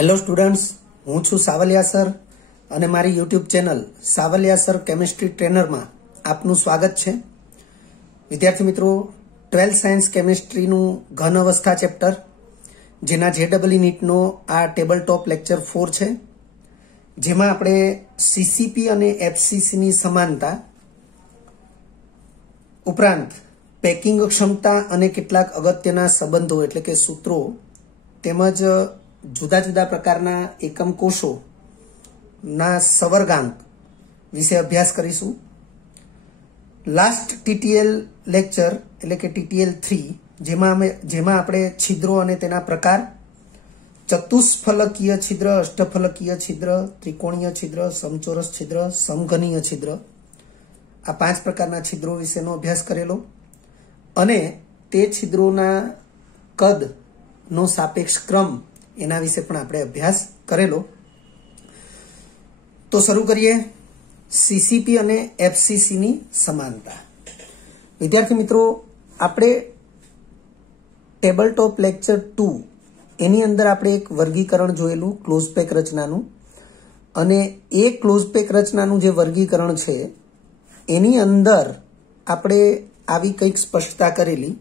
Hello students, હું છું Savaliya sir અને મારી YouTube channel Savaliya sir chemistry ટ્રેનરમાં આપનું સ્વાગત છે. વિદ્યાર્થી મિત્રો, 12th સાયન્સ કેમિસ્ટ્રીનું ઘન અવસ્થા ચેપ્ટર, જેના JEE નીટનો આ ટેબલ ટોપ લેક્ચર 4 છે, જેમાં આપણે CCP અને FCCની સમાનતા ઉપરાંત પેકિંગ ક્ષમતા અને કેટલાક અગત્યના સંબંધો એટલે કે સૂત્રો તેમજ જુદા જુદા પ્રકારના એકમ કોષોના સવર્ગાંક વિશે અભ્યાસ કરીશું. લાસ્ટ TTL લેક્ચર એટલે કે TTL 3 જેમાં આપણે છિદ્રો અને તેના પ્રકાર, ચતુષ્ફલકીય છિદ્ર, અષ્ટફલકીય છિદ્ર, ત્રિકોણીય છિદ્ર, સમચોરસ છિદ્ર, સમઘનીય છિદ્ર, આ 5 પ્રકારના છિદ્રો વિશેનો અભ્યાસ કરેલો અને તે છિદ્રોના કદનો સાપેક્ષ ક્રમ એના વિશે પણ આપણે અભ્યાસ કરેલો. તો શરૂ કરીએ CCP અને FCC ની સમાનતા. વિદ્યાર્થી મિત્રો, આપણે ટેબલ ટોપ લેક્ચર 2 એની અંદર આપણે એક વર્ગીકરણ જોયેલું ક્લોઝ પેક રચનાનું, અને એ ક્લોઝ પેક રચનાનું જે વર્ગીકરણ છે એની અંદર આપણે આવી કંઈક સ્પષ્ટતા કરેલી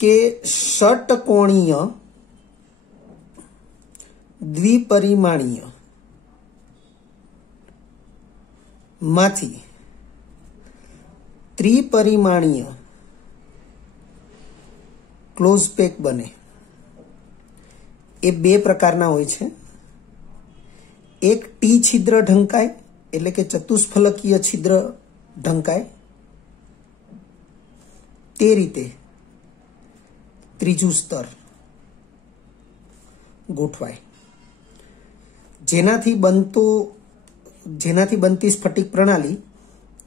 કે ષટકોણીય દ્વિપરિમાણીય માંથી ત્રિપરિમાણીય ક્લોઝ પેક બને એ 2 પ્રકારના હોય છે. એક ટી છિદ્ર ઢંકાય એટલે કે ચતુષ્ફલકીય છિદ્ર ઢંકાય, તે રીતે ત્રીજું સ્તર ગોઠવાય, જેનાથી બનતી સ્ફટિક પ્રણાલી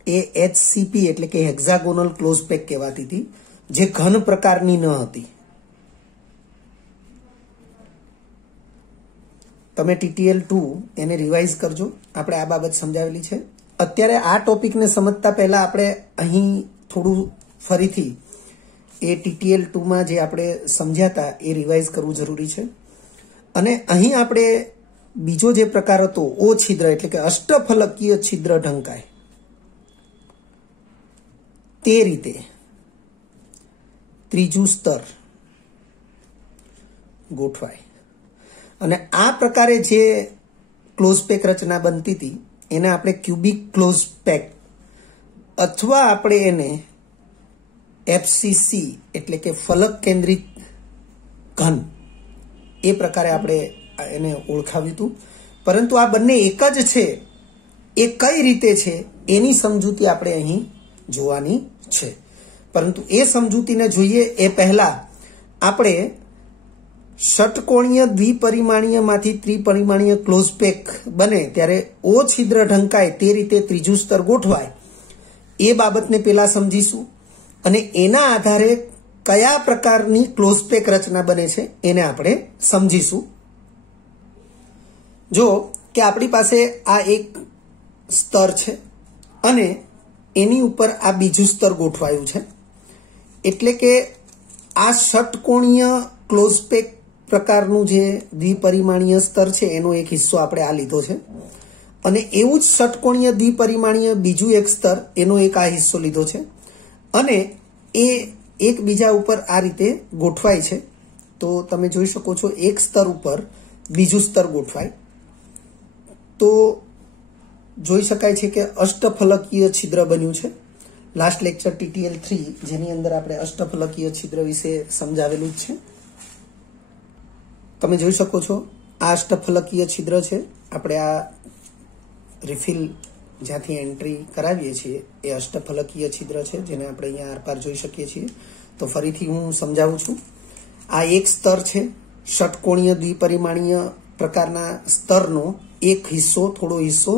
એ HCP એટલે કે હેક્ઝાગોનલ ક્લોઝ પેક કહેવાતી હતી, જે ઘન પ્રકારની ન હતી. તમે TTL 2 એને રિવાઇઝ કરજો, આપણે આ બાબત સમજાવેલી છે. અત્યારે આ ટોપિકને સમજતા પહેલા આપણે અહીં થોડું ફરીથી એ TTL 2માં જે આપણે સમજ્યા હતા એ રિવાઇઝ કરવું જરૂરી છે. અને અહીં આપણે બીજો જે પ્રકાર હતો O છિદ્ર એટલે કે અષ્ટફલકીય છિદ્ર ઢંકાય, તે રીતે ત્રીજું સ્તર ગોઠવાય. અને આ પ્રકારે જે ક્લોઝ પેક રચના બનતી હતી એને આપણે ક્યુબિક ક્લોઝ પેક અથવા આપણે એને FCC એટલે કે ફલક કેન્દ્રિત ઘન એ પ્રકારે આપણે એને ઓળખાવ્યું હતું. પરંતુ આ બંને એક જ છે, એ કઈ રીતે છે એની સમજૂતી આપણે અહીં જોવાની છે. પરંતુ એ સમજૂતીને જોઈએ એ પહેલા આપણે ષટકોણીય દ્વિપરિમાણીયમાંથી ત્રિપરિમાણીય ક્લોઝ પેક બને ત્યારે O છિદ્ર ઢંકાય તે રીતે ત્રીજું સ્તર ગોઠવાય એ બાબતને પેલા સમજીશું, અને એના આધારે કયા પ્રકારની ક્લોઝ પેક રચના બને છે એને આપણે સમજીશું. જો કે આપણી પાસે આ એક સ્તર છે અને એની ઉપર આ બીજું સ્તર ગોઠવાયું છે, એટલે કે આ ષટકોણીય ક્લોઝ પેક પ્રકારનું જે દ્વિપરિમાણીય સ્તર છે એનો એક હિસ્સો આપણે આ લીધો છે, અને એવું જ ષટકોણીય દ્વિપરિમાણીય બીજું એક સ્તર એનો એક આ હિસ્સો લીધો છે, અને એ એકબીજા ઉપર આ રીતે ગોઠવાય છે. તો તમે જોઈ શકો છો એક સ્તર ઉપર બીજું સ્તર ગોઠવાય તો જોઈ શકાય છે કે અષ્ટફલકીય છિદ્ર બન્યું છે. લાસ્ટ લેક્ચર TTL 3 જેની અંદર આપણે અષ્ટફલકીય છિદ્ર વિશે સમજાવેલું જ છે. તમે જોઈ શકો છો આ અષ્ટફલકીય છિદ્ર છે. આપણે આ રિફિલ જ્યાંથી એન્ટ્રી કરાવીએ છીએ એ અષ્ટફલકીય છિદ્ર છે, જેને આપણે અહીંયા આરપાર જોઈ શકીએ છીએ. તો ફરીથી હું સમજાવું છું. આ એક સ્તર છે, ષટકોણીય દ્વિપરિમાણીય પ્રકારના સ્તરનો એક હિસ્સો, થોડો હિસ્સો,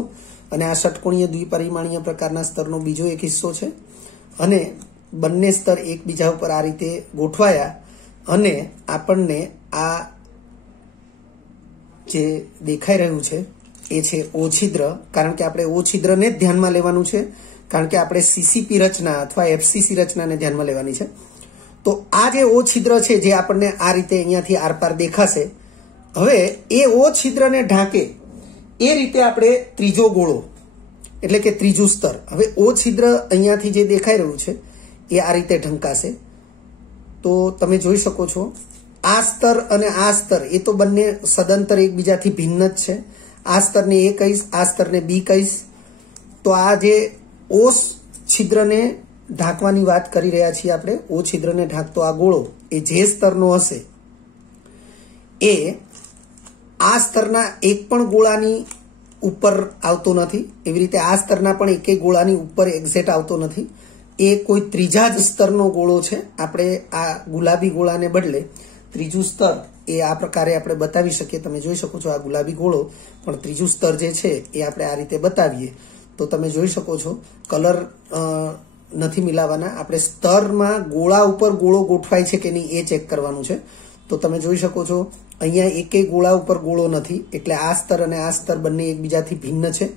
અને આ ષટકોણીય દ્વિપરિમાણીય પ્રકારના સ્તરનો બીજો એક હિસ્સો છે, અને બંને સ્તર એકબીજા ઉપર આ રીતે ગોઠવાયા અને આપણને આ જે દેખાઈ રહ્યું છે એ છે O છિદ્ર. કારણ કે આપણે O છિદ્રને જ ધ્યાનમાં લેવાનું છે, કારણ કે આપણે CCP રચના અથવા FCC રચનાને ધ્યાનમાં લેવાની છે. તો આ જે O છિદ્ર છે જે આપણને આ રીતે અહીંયાથી આરપાર દેખાશે, હવે એ ઓ છિદ્રને ઢાંકે એ રીતે આપણે ત્રીજો ગોળો એટલે કે ત્રીજું સ્તર, હવે ઓ છિદ્ર અહીંયાથી જે દેખાઈ રહ્યું છે એ આ રીતે ઢંકાશે. તો તમે જોઈ શકો છો આ સ્તર અને આ સ્તર એ તો બંને સદંતર એકબીજાથી ભિન્ન જ છે. આ સ્તરને એ કહીશ, આ સ્તરને બી કહીશ. તો આ જે ઓ છિદ્રને ઢાંકવાની વાત કરી રહ્યા છીએ આપણે, ઓ છિદ્રને ઢાંકતો આ ગોળો એ જે સ્તરનો હશે એ આ સ્તરના એક પણ ગોળાની ઉપર આવતો નથી, એવી રીતે આ સ્તરના પણ એકેય ગોળાની ઉપર એક્ઝેક્ટ આવતો નથી. એ કોઈ ત્રીજા જ સ્તરનો ગોળો છે. આપણે આ ગુલાબી ગોળાને બદલે ત્રીજું સ્તર એ આ પ્રકારે આપણે બતાવી શકીએ. તમે જોઈ શકો છો આ ગુલાબી ગોળો પણ ત્રીજું સ્તર જે છે એ આપણે આ રીતે બતાવીએ તો તમે જોઈ શકો છો કલર નથી મિલાવવાના. આપણે સ્તરમાં ગોળા ઉપર ગોળો ગોઠવાય છે કે નહીં એ ચેક કરવાનું છે. તો તમે જોઈ શકો છો અહીંયા એકેય ગોળા ઉપર ગોળો નથી, એટલે આ સ્તર અને આ સ્તર બંને એકબીજાથી ભિન્ન છે.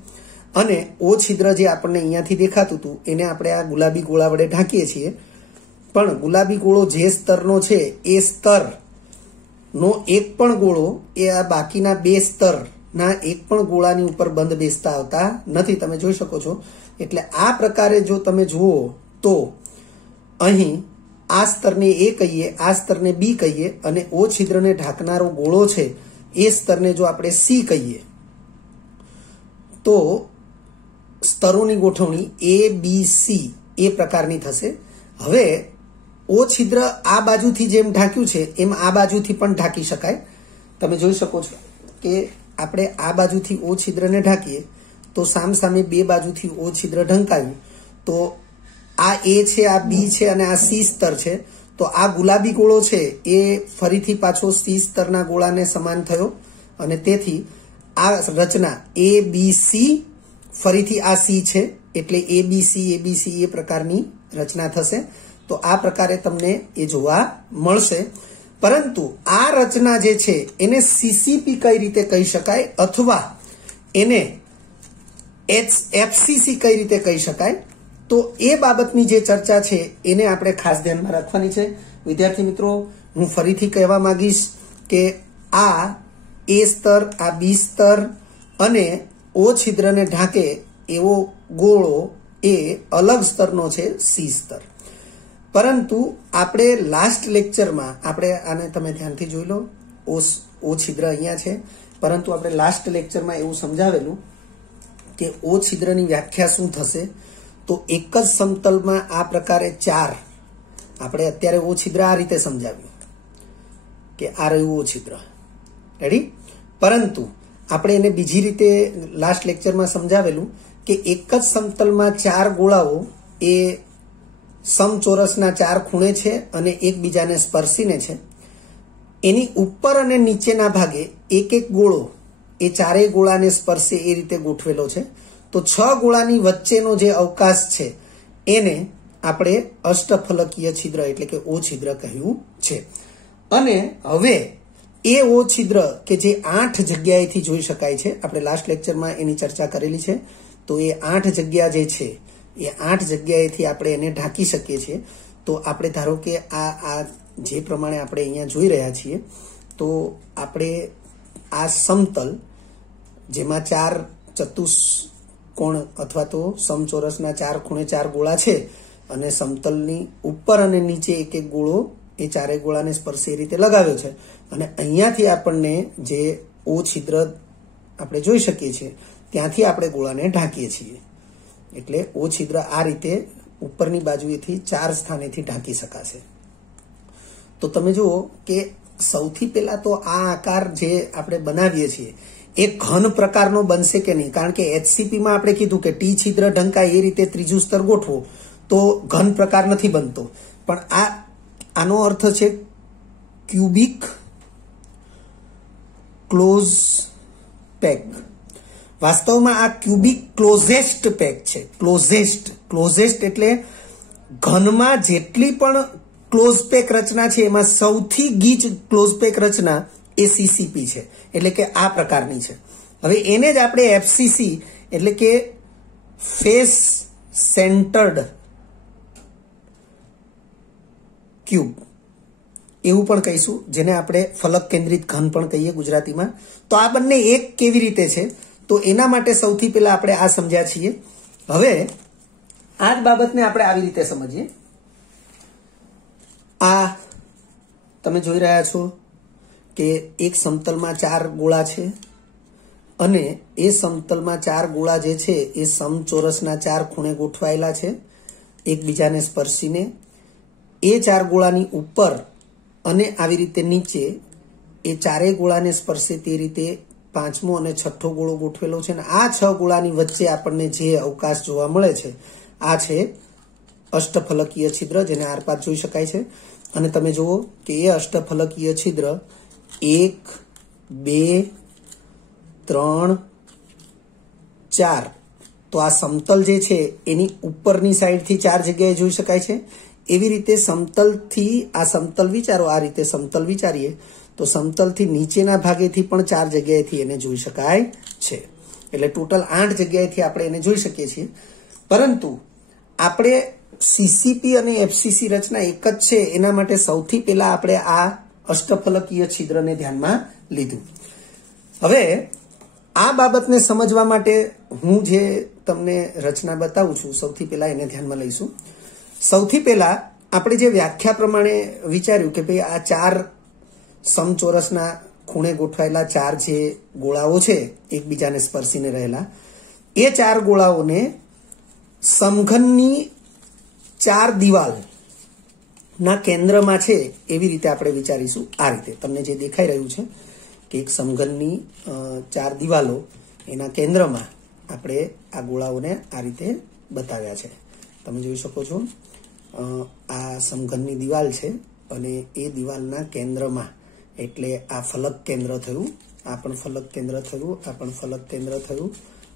અને ઓ છિદ્ર જે આપણને અહીંયાથી દેખાતું હતું એને આપણે આ ગુલાબી ગોળા વડે ઢાંકીએ છીએ, પણ ગુલાબી ગોળો જે સ્તરનો છે એ સ્તરનો એક પણ ગોળો એ આ બાકીના બે સ્તરના એક પણ ગોળાની ઉપર બંધ બેસતા આવતા નથી. તમે જોઈ શકો છો. એટલે આ પ્રકારે જો તમે જુઓ તો અહીં આ સ્તરને એ કહીએ, આ સ્તરને બી કહીએ અને ઓ છિદ્રને ઢાંકનારો ગોળો છે એ સ્તરને જો આપણે સી કહીએ તો સ્તરોની ગોઠવણી એ બી સી એ પ્રકારની થશે. હવે ઓ છિદ્ર આ બાજુથી જેમ ઢાંક્યું છે એમ આ બાજુથી પણ ઢાંકી શકાય. તમે જોઈ શકો છો કે આપણે આ બાજુથી ઓ છિદ્રને ઢાંકીએ તો સામસામે બે બાજુથી ઓ છિદ્ર ઢંકાયું તો આ એ છે, આ બી છે અને આ સી સ્તર છે. તો આ ગુલાબી ગોળો છે એ ફરીથી પાછો સી સ્તરના ગોળાને સમાન થયો અને તેથી આ રચના એ બી સી ફરીથી આ સી છે એટલે એ બી સી એ પ્રકારની રચના થશે. તો આ પ્રકારે તમને એ જોવા મળશે. પરંતુ આ રચના જે છે એને સીસીપી કઈ રીતે કહી શકાય અથવા એને એફસીસી કઈ રીતે કહી શકાય, તો એ બાબતની જે ચર્ચા છે એને આપણે ખાસ ધ્યાનમાં રાખવાની છે. વિદ્યાર્થી મિત્રો, હું ફરીથી કહેવા માંગીશ કે આ એ સ્તર, આ બી સ્તર અને ઓ છિદ્રને ઢાંકે એવો ગોળો એ અલગ સ્તરનો છે સી સ્તર. પરંતુ આપણે લાસ્ટ લેક્ચરમાં આપણે આને તમે ધ્યાનથી જોઈ લો, ઓ છિદ્ર અહીંયા છે, પરંતુ આપણે લાસ્ટ લેક્ચરમાં એવું સમજાવેલું કે ઓ છિદ્રની વ્યાખ્યા શું થશે. તો એક જ સમતલમાં આ પ્રકારે ચાર, આપણે અત્યારે ઓ છિદ્ર આ રીતે સમજાવ્યું કે આ રહ્યું ઓ છિદ્ર, રેડી. પરંતુ આપણે એને બીજી રીતે લાસ્ટ લેક્ચરમાં સમજાવેલું કે એક જ સમતલમાં ચાર ગોળાઓ એ સમચોરસના ચાર ખૂણે છે અને એકબીજાને સ્પર્શીને છે. એની ઉપર અને નીચેના ભાગે એક એક ગોળો એ ચારેય ગોળાને સ્પર્શે એ રીતે ગોઠવેલો છે. તો છ ગોળાની વચ્ચેનો જે અવકાશ છે એને આપણે અષ્ટફલકીય છિદ્ર એટલે કે ઓ છિદ્ર કહ્યું છે. અને હવે એ ઓ છિદ્ર કે જે 8 જગ્યાએથી જોઈ શકાય છે, આપણે લાસ્ટ લેક્ચરમાં એની ચર્ચા કરેલી છે. તો એ 8 જગ્યા જે છે એ 8 જગ્યાએથી આપણે એને ઢાંકી શકીએ છીએ. તો આપણે ધારો કે આ જે પ્રમાણે આપણે અહીંયા જોઈ રહ્યા છીએ તો આપણે આ સમતલ જેમાં ચાર ચતુષ્કોણ અથવા તો સમચોરસના ચાર ખૂણે ચાર ગોળા છે અને સમતલની ઉપર અને નીચે એક એક ગોળો એ ચારેય ગોળાને સ્પર્શે એ રીતે લગાવ્યો છે. અને અહીંયાથી આપણને જે ઓ છિદ્ર આપણે જોઈ શકીએ છીએ ત્યાંથી આપણે ગોળાને ઢાંકીએ છીએ. એટલે ઓ છિદ્ર આ રીતે ઉપરની બાજુએથી ચાર સ્થાનેથી ઢાંકી શકાશે. તો તમે જુઓ કે સૌથી પહેલા તો આ આકાર જે આપણે બનાવીએ છીએ એ ઘન પ્રકારનો બનશે કે નહીં, કારણ કે એચસીપીમાં આપણે કીધું કે ટી છિદ્ર ઢંકાય એ રીતે ત્રીજું સ્તર ગોઠવો તો ઘન પ્રકાર નથી બનતો. પણ આનો અર્થ છે ક્યુબિક ક્લોઝ પેક. વાસ્તવમાં આ ક્યુબિક ક્લોઝેસ્ટ પેક છે. ક્લોઝેસ્ટ એટલે ઘનમાં જેટલી પણ ક્લોઝ પેક રચના છે એમાં સૌથી ગીચ ક્લોઝ પેક રચના એ સીસીપી છે, એટલે કે આ પ્રકારની છે. હવે એને જ આપણે એફસીસી એટલે કે ફેસ સેન્ટર્ડ ક્યુબ એવું પણ કહીશું, જેને આપણે ફલક કેન્દ્રિત ઘન પણ કહીએ ગુજરાતીમાં. તો આ બંને એક કેવી રીતે છે, તો એના માટે સૌથી પહેલા આપણે આ સમજ્યા છીએ. હવે આ જ બાબતને આપણે આવી રીતે સમજીએ. આ તમે જોઈ રહ્યા છો કે એક સમતલમાં 4 ગોળા છે અને એ સમતલમાં 4 ગોળા જે છે એ સમચોરસના 4 ખૂણે ગોઠવાયેલા છે એકબીજાને સ્પર્શીને. એ 4 ગોળાની ઉપર અને આવી રીતે નીચે એ ચારેય ગોળાને સ્પર્શે તે રીતે પાંચમો અને છઠ્ઠો ગોળો ગોઠવેલો છે. અને આ 6 ગોળાની વચ્ચે આપણને જે અવકાશ જોવા મળે છે આ છે અષ્ટફલકીય છિદ્ર, જેને આરપાર જોઈ શકાય છે. અને તમે જુઓ કે એ અષ્ટફલકીય છિદ્ર 1, 2, 3, 4, તો આ સમતલ જે છે એની ઉપરની સાઈડથી 4 જગ્યાએ જોઈ શકાય છે. એવી રીતે સમતલથી આ સમતલ વિચારો, આ રીતે સમતલ વિચારીએ તો સમતલથી નીચેના ભાગેથી પણ 4 જગ્યાએથી એને જોઈ શકાય છે. એટલે ટોટલ 8 જગ્યાએથી આપણે એને જોઈ શકીએ છીએ. પરંતુ આપણે સીસીપી અને એફસીસી રચના એક જ છે, એના માટે સૌથી પહેલા આપણે આ અષ્ટફલકીય છિદ્રને ધ્યાનમાં લીધું. હવે આ બાબતને સમજવા માટે હું જે તમને રચના બતાવું છું, સૌથી પહેલા એને ધ્યાનમાં લઈશું. સૌથી પહેલા આપણે જે વ્યાખ્યા પ્રમાણે વિચાર્યું કે ભાઈ આ 4 સમચોરસના ખૂણે ગોઠવાયેલા 4 જે ગોળાઓ છે એકબીજાને સ્પર્શીને રહેલા, એ 4 ગોળાઓને સમઘનની 4 દિવાલના કેન્દ્રમાં છે એવી રીતે આપણે વિચારીશું. આ રીતે તમને જે દેખાઈ રહ્યું છે કે એક સમઘનની 4 દિવાલો, એના કેન્દ્રમાં આપણે આ ગોળાઓને આ રીતે બતાવ્યા છે. તમે જોઈ શકો છો આ સમઘનની દિવાલ છે અને એ દિવાલના કેન્દ્રમાં, એટલે આ ફલક કેન્દ્ર થયું, આ પણ ફલક કેન્દ્ર થયું, આ પણ ફલક કેન્દ્ર થયું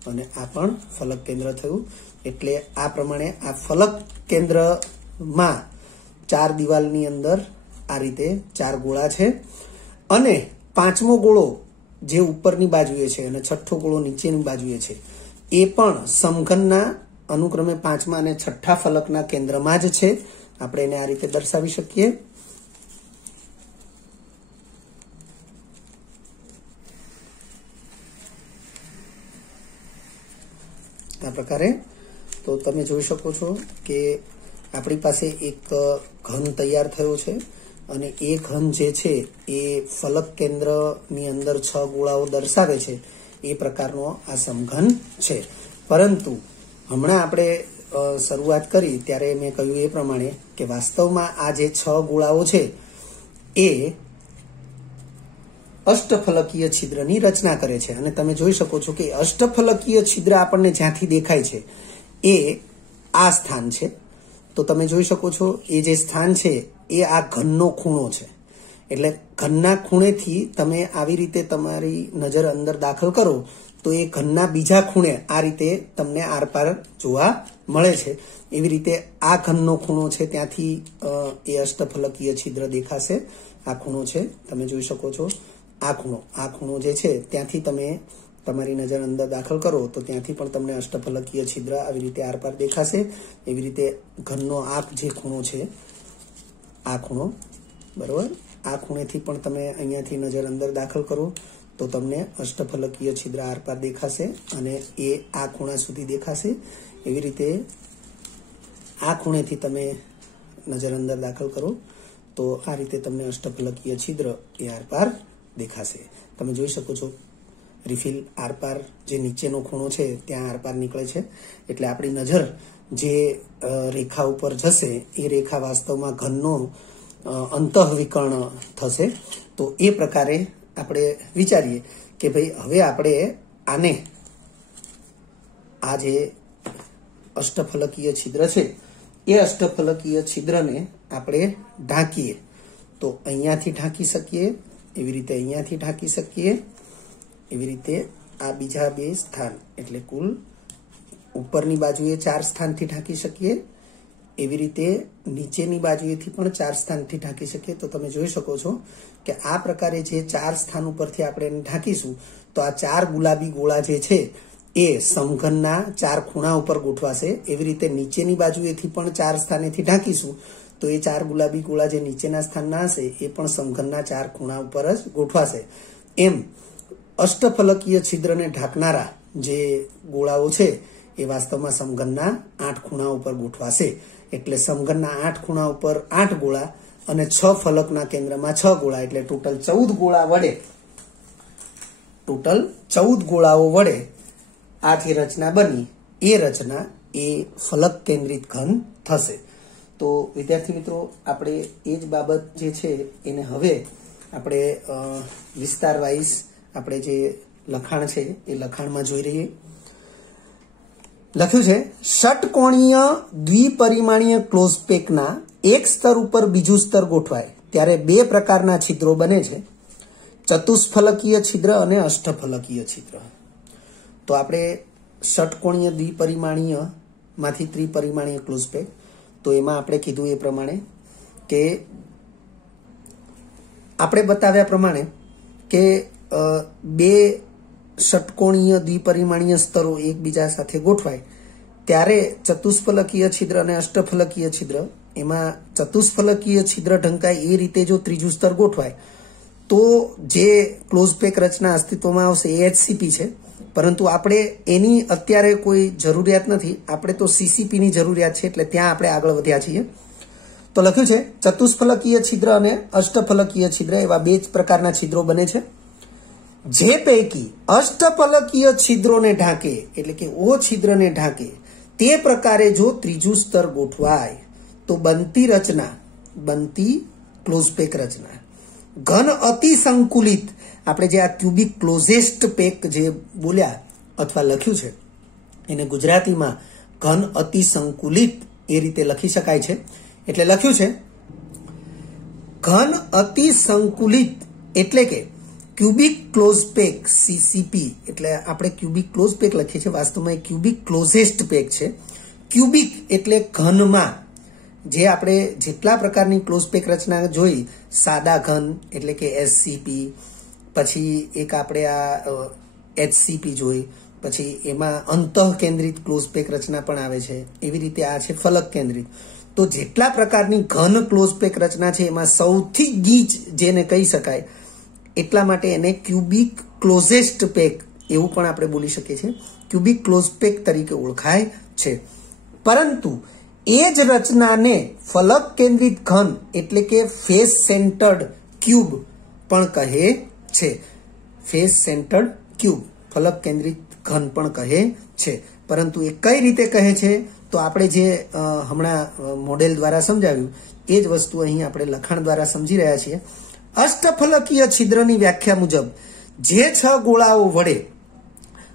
અને આ પણ ફલક કેન્દ્ર થયું. એટલે આ પ્રમાણે આ ફલક કેન્દ્રમાં 4 દિવાલની અંદર આ રીતે 4 ગોળા છે. અને પાંચમો ગોળો જે ઉપરની બાજુએ છે અને છઠ્ઠો ગોળો નીચેની બાજુએ છે એ પણ સમઘનના અનુક્રમે 5મા અને 6ઠ્ઠા ફલકના કેન્દ્રમાં જ છે. આપણે એને આ રીતે દર્શાવી શકીએ. આ પ્રકારે તો તમે જોઈ શકો છો કે આપણી પાસે એક ઘન તૈયાર થયો છે અને એ ઘન જે છે એ ફલક કેન્દ્રની અંદર 6 ગોળાઓ દર્શાવે છે એ પ્રકારનો આ સમઘન છે. પરંતુ હમણાં આપણે શરૂઆત કરી ત્યારે મેં કહ્યું એ પ્રમાણે કે વાસ્તવમાં આ જે 6 ગોળાઓ છે એ અષ્ટફલકીય છિદ્રની રચના કરે છે. અને તમે જોઈ શકો છો કે અષ્ટફલકીય છિદ્ર આપણને જ્યાંથી દેખાય છે એ આ સ્થાન છે. તો તમે જોઈ શકો છો એ જે સ્થાન છે એ આ ઘનનો ખૂણો છે. એટલે ઘનના ખૂણેથી તમે આવી રીતે તમારી નજર અંદર દાખલ કરો તો એ ઘનના બીજા ખૂણે આ રીતે તમને આરપાર જોવા મળે છે. એવી રીતે આ ઘનનો ખૂણો છે ત્યાંથી એ અષ્ટફલકીય છિદ્ર દેખાશે. આ ખૂણો છે, તમે જોઈ શકો છો આ ખૂણો જે છે ત્યાંથી તમે તમારી નજર અંદર દાખલ કરો તો ત્યાંથી પણ તમને અષ્ટફલકીય છિદ્ર આવી રીતે આરપાર દેખાશે. એવી રીતે ઘનનો આ જે ખૂણો છે, આ ખૂણો, બરોબર, આ ખૂણેથી પણ તમે અહીંયાથી નજર અંદર દાખલ કરો તો તમને અષ્ટફલકીય છિદ્ર આરપાર દેખાશે અને એ આ ખૂણા સુધી દેખાશે. એવી રીતે આ ખૂણેથી તમે નજર અંદર દાખલ કરો તો આ રીતે તમને અષ્ટફલકીય છિદ્ર એ આરપાર દેખાશે. તમે જોઈ શકો છો રિફિલ આરપાર જે નીચેનો ખૂણો છે ત્યાં આરપાર નીકળે છે. એટલે આપણી નજર જે રેખા ઉપર જશે એ રેખા વાસ્તવમાં ઘનનો અંતઃવિકર્ણ થશે. તો એ પ્રકારે આપણે વિચારીએ કે ભાઈ હવે આપણે આને આ જે અષ્ટફલકીય છિદ્ર છે એ અષ્ટફલકીય છિદ્રને આપણે ઢાંકીએ તો અહીંયાથી ઢાંકી શકીએ, એવી રીતે અહીંયાથી ઢાંકી શકીએ, એવી રીતે આ બીજા 2 સ્થાન એટલે કુલ ઉપરની બાજુએ 4 સ્થાનથી ઢાંકી શકીએ. એવી રીતે નીચેની બાજુએથી પણ 4 સ્થાનથી ઢાંકી શકીએ. તો તમે જોઈ શકો છો કે આ પ્રકારે જે 4 સ્થાન ઉપરથી આપણે એને ઢાંકીશું તો આ 4 ગુલાબી ગોળા જે છે એ સમઘનના 4 ખૂણા ઉપર ગોઠવાશે. એવી રીતે નીચેની બાજુએથી પણ 4 સ્થાનેથી ઢાંકીશું તો એ 4 ગુલાબી ગોળા જે નીચેના સ્થાનના હશે એ પણ સમઘનના 4 ખૂણા ઉપર જ ગોઠવાશે. એમ અષ્ટફલકીય છિદ્રને ઢાંકનારા જે ગોળાઓ છે એ વાસ્તવમાં સમઘનના 8 ખૂણા ઉપર ગોઠવાશે. એટલે સમઘનના 8 ખૂણા ઉપર 8 ગોળા અને 6 ફલકના કેન્દ્રમાં 6 ગોળા, એટલે ટોટલ 14 ગોળા વડે ગોળાઓ વડે આ જે રચના બની એ રચના એ ફલક કેન્દ્રિત ઘન થશે. તો વિદ્યાર્થી મિત્રો, આપણે એ જ બાબત જે છે એને હવે આપણે વિસ્તાર વાઇઝ આપણે જે લખાણ છે એ લખાણમાં જોઈ રહીએ. લખ્યું છે, ષટકોણીય દ્વિપરિમાણીય ક્લોઝ પેકના એક સ્તર ઉપર બીજું સ્તર ગોઠવાય ત્યારે 2 પ્રકારના છિદ્રો બને છે, ચતુષ્ફલકીય છિદ્ર અને અષ્ટફલકીય છિદ્ર. તો આપણે ષટકોણીય દ્વિપરિમાણીય માંથી ત્રિપરિમાણીય ક્લોઝ પેક, તો એમાં આપણે કીધું એ પ્રમાણે કે આપણે બતાવ્યા પ્રમાણે કે 2 ષટકોણીય દ્વિપરિમાણીય સ્તરો એકબીજા સાથે ગોઠવાય ત્યારે ચતુષ્ફલકીય છિદ્ર અને અષ્ટફલકીય છિદ્ર, એમાં ચતુષ્ફલકીય છિદ્ર ઢંકાય એ રીતે જો ત્રીજું સ્તર ગોઠવાય તો જે ક્લોઝ પેક રચના અસ્તિત્વમાં આવશે એ HCP છે. પરંતુ આપણે એની અત્યારે કોઈ જરૂરિયાત નથી, આપણે તો CCPની જરૂરિયાત છે, એટલે ત્યાં આપણે આગળ વધ્યા છીએ. તો લખ્યું છે, ચતુષ્ફલકીય છિદ્ર અને અષ્ટફલકીય છિદ્ર એવા 2 જ પ્રકારના છિદ્રો બને છે. જે પૈકી અષ્ટફલકીય છિદ્રોને ઢાંકે એટલે કે O છિદ્રને ઢાંકે તે પ્રકારે જો ત્રીજું સ્તર ગોઠવાય તો બનતી ક્લોઝ પેક રચના ઘન અતિ સંકુલિત, આપણે જે આ ક્યુબિક ક્લોઝેસ્ટ પેક જે બોલ્યા અથવા લખ્યું છે એને ગુજરાતીમાં ઘન અતિ સંકુલિત એ રીતે લખી શકાય છે. એટલે લખ્યું છે, ઘન અતિ સંકુલિત એટલે કે ક્યુબિક ક્લોઝ પેક CCP, એટલે આપણે ક્યુબિક ક્લોઝ પેક લખીએ છીએ, વાસ્તવમાં એ ક્યુબિક ક્લોઝેસ્ટ પેક છે. ક્યુબિક એટલે ઘનમાં, જે આપણે જેટલા પ્રકારની ક્લોઝ પેક રચના જોઈ, સાદા ઘન એટલે કે SCP, પછી એક આપણે આ HCP જોઈ, પછી એમાં અંતઃ કેન્દ્રિત ક્લોઝ પેક રચના પણ આવે છે, એવી રીતે આ છે ફલક કેન્દ્રિત. તો જેટલા પ્રકારની ઘન ક્લોઝ પેક રચના છે એમાં સૌથી ગીચ જેને કહી શકાય, એટલા માટે એને ક્યુબિક ક્લોઝેસ્ટ પેક એવું પણ આપણે બોલી શકીએ છીએ, ક્યુબિક ક્લોઝ પેક તરીકે ઓળખાય છે. પરંતુ એ જ રચનાને ફલક કેન્દ્રિત ઘન એટલે કે ફેસ સેન્ટર્ડ ક્યુબ પણ કહે છે. ફેસ સેન્ટર્ડ ક્યુબ, ફલક કેન્દ્રિત ઘન પણ કહે છે. પરંતુ એ કઈ રીતે કહે છે તો આપણે જે હમણાં મોડેલ દ્વારા સમજાવ્યું એ જ વસ્તુ અહીં આપણે લખાણ દ્વારા સમજી રહ્યા છીએ. અષ્ટફલકીય છિદ્રની વ્યાખ્યા મુજબ જે 6 ગોળાઓ વડે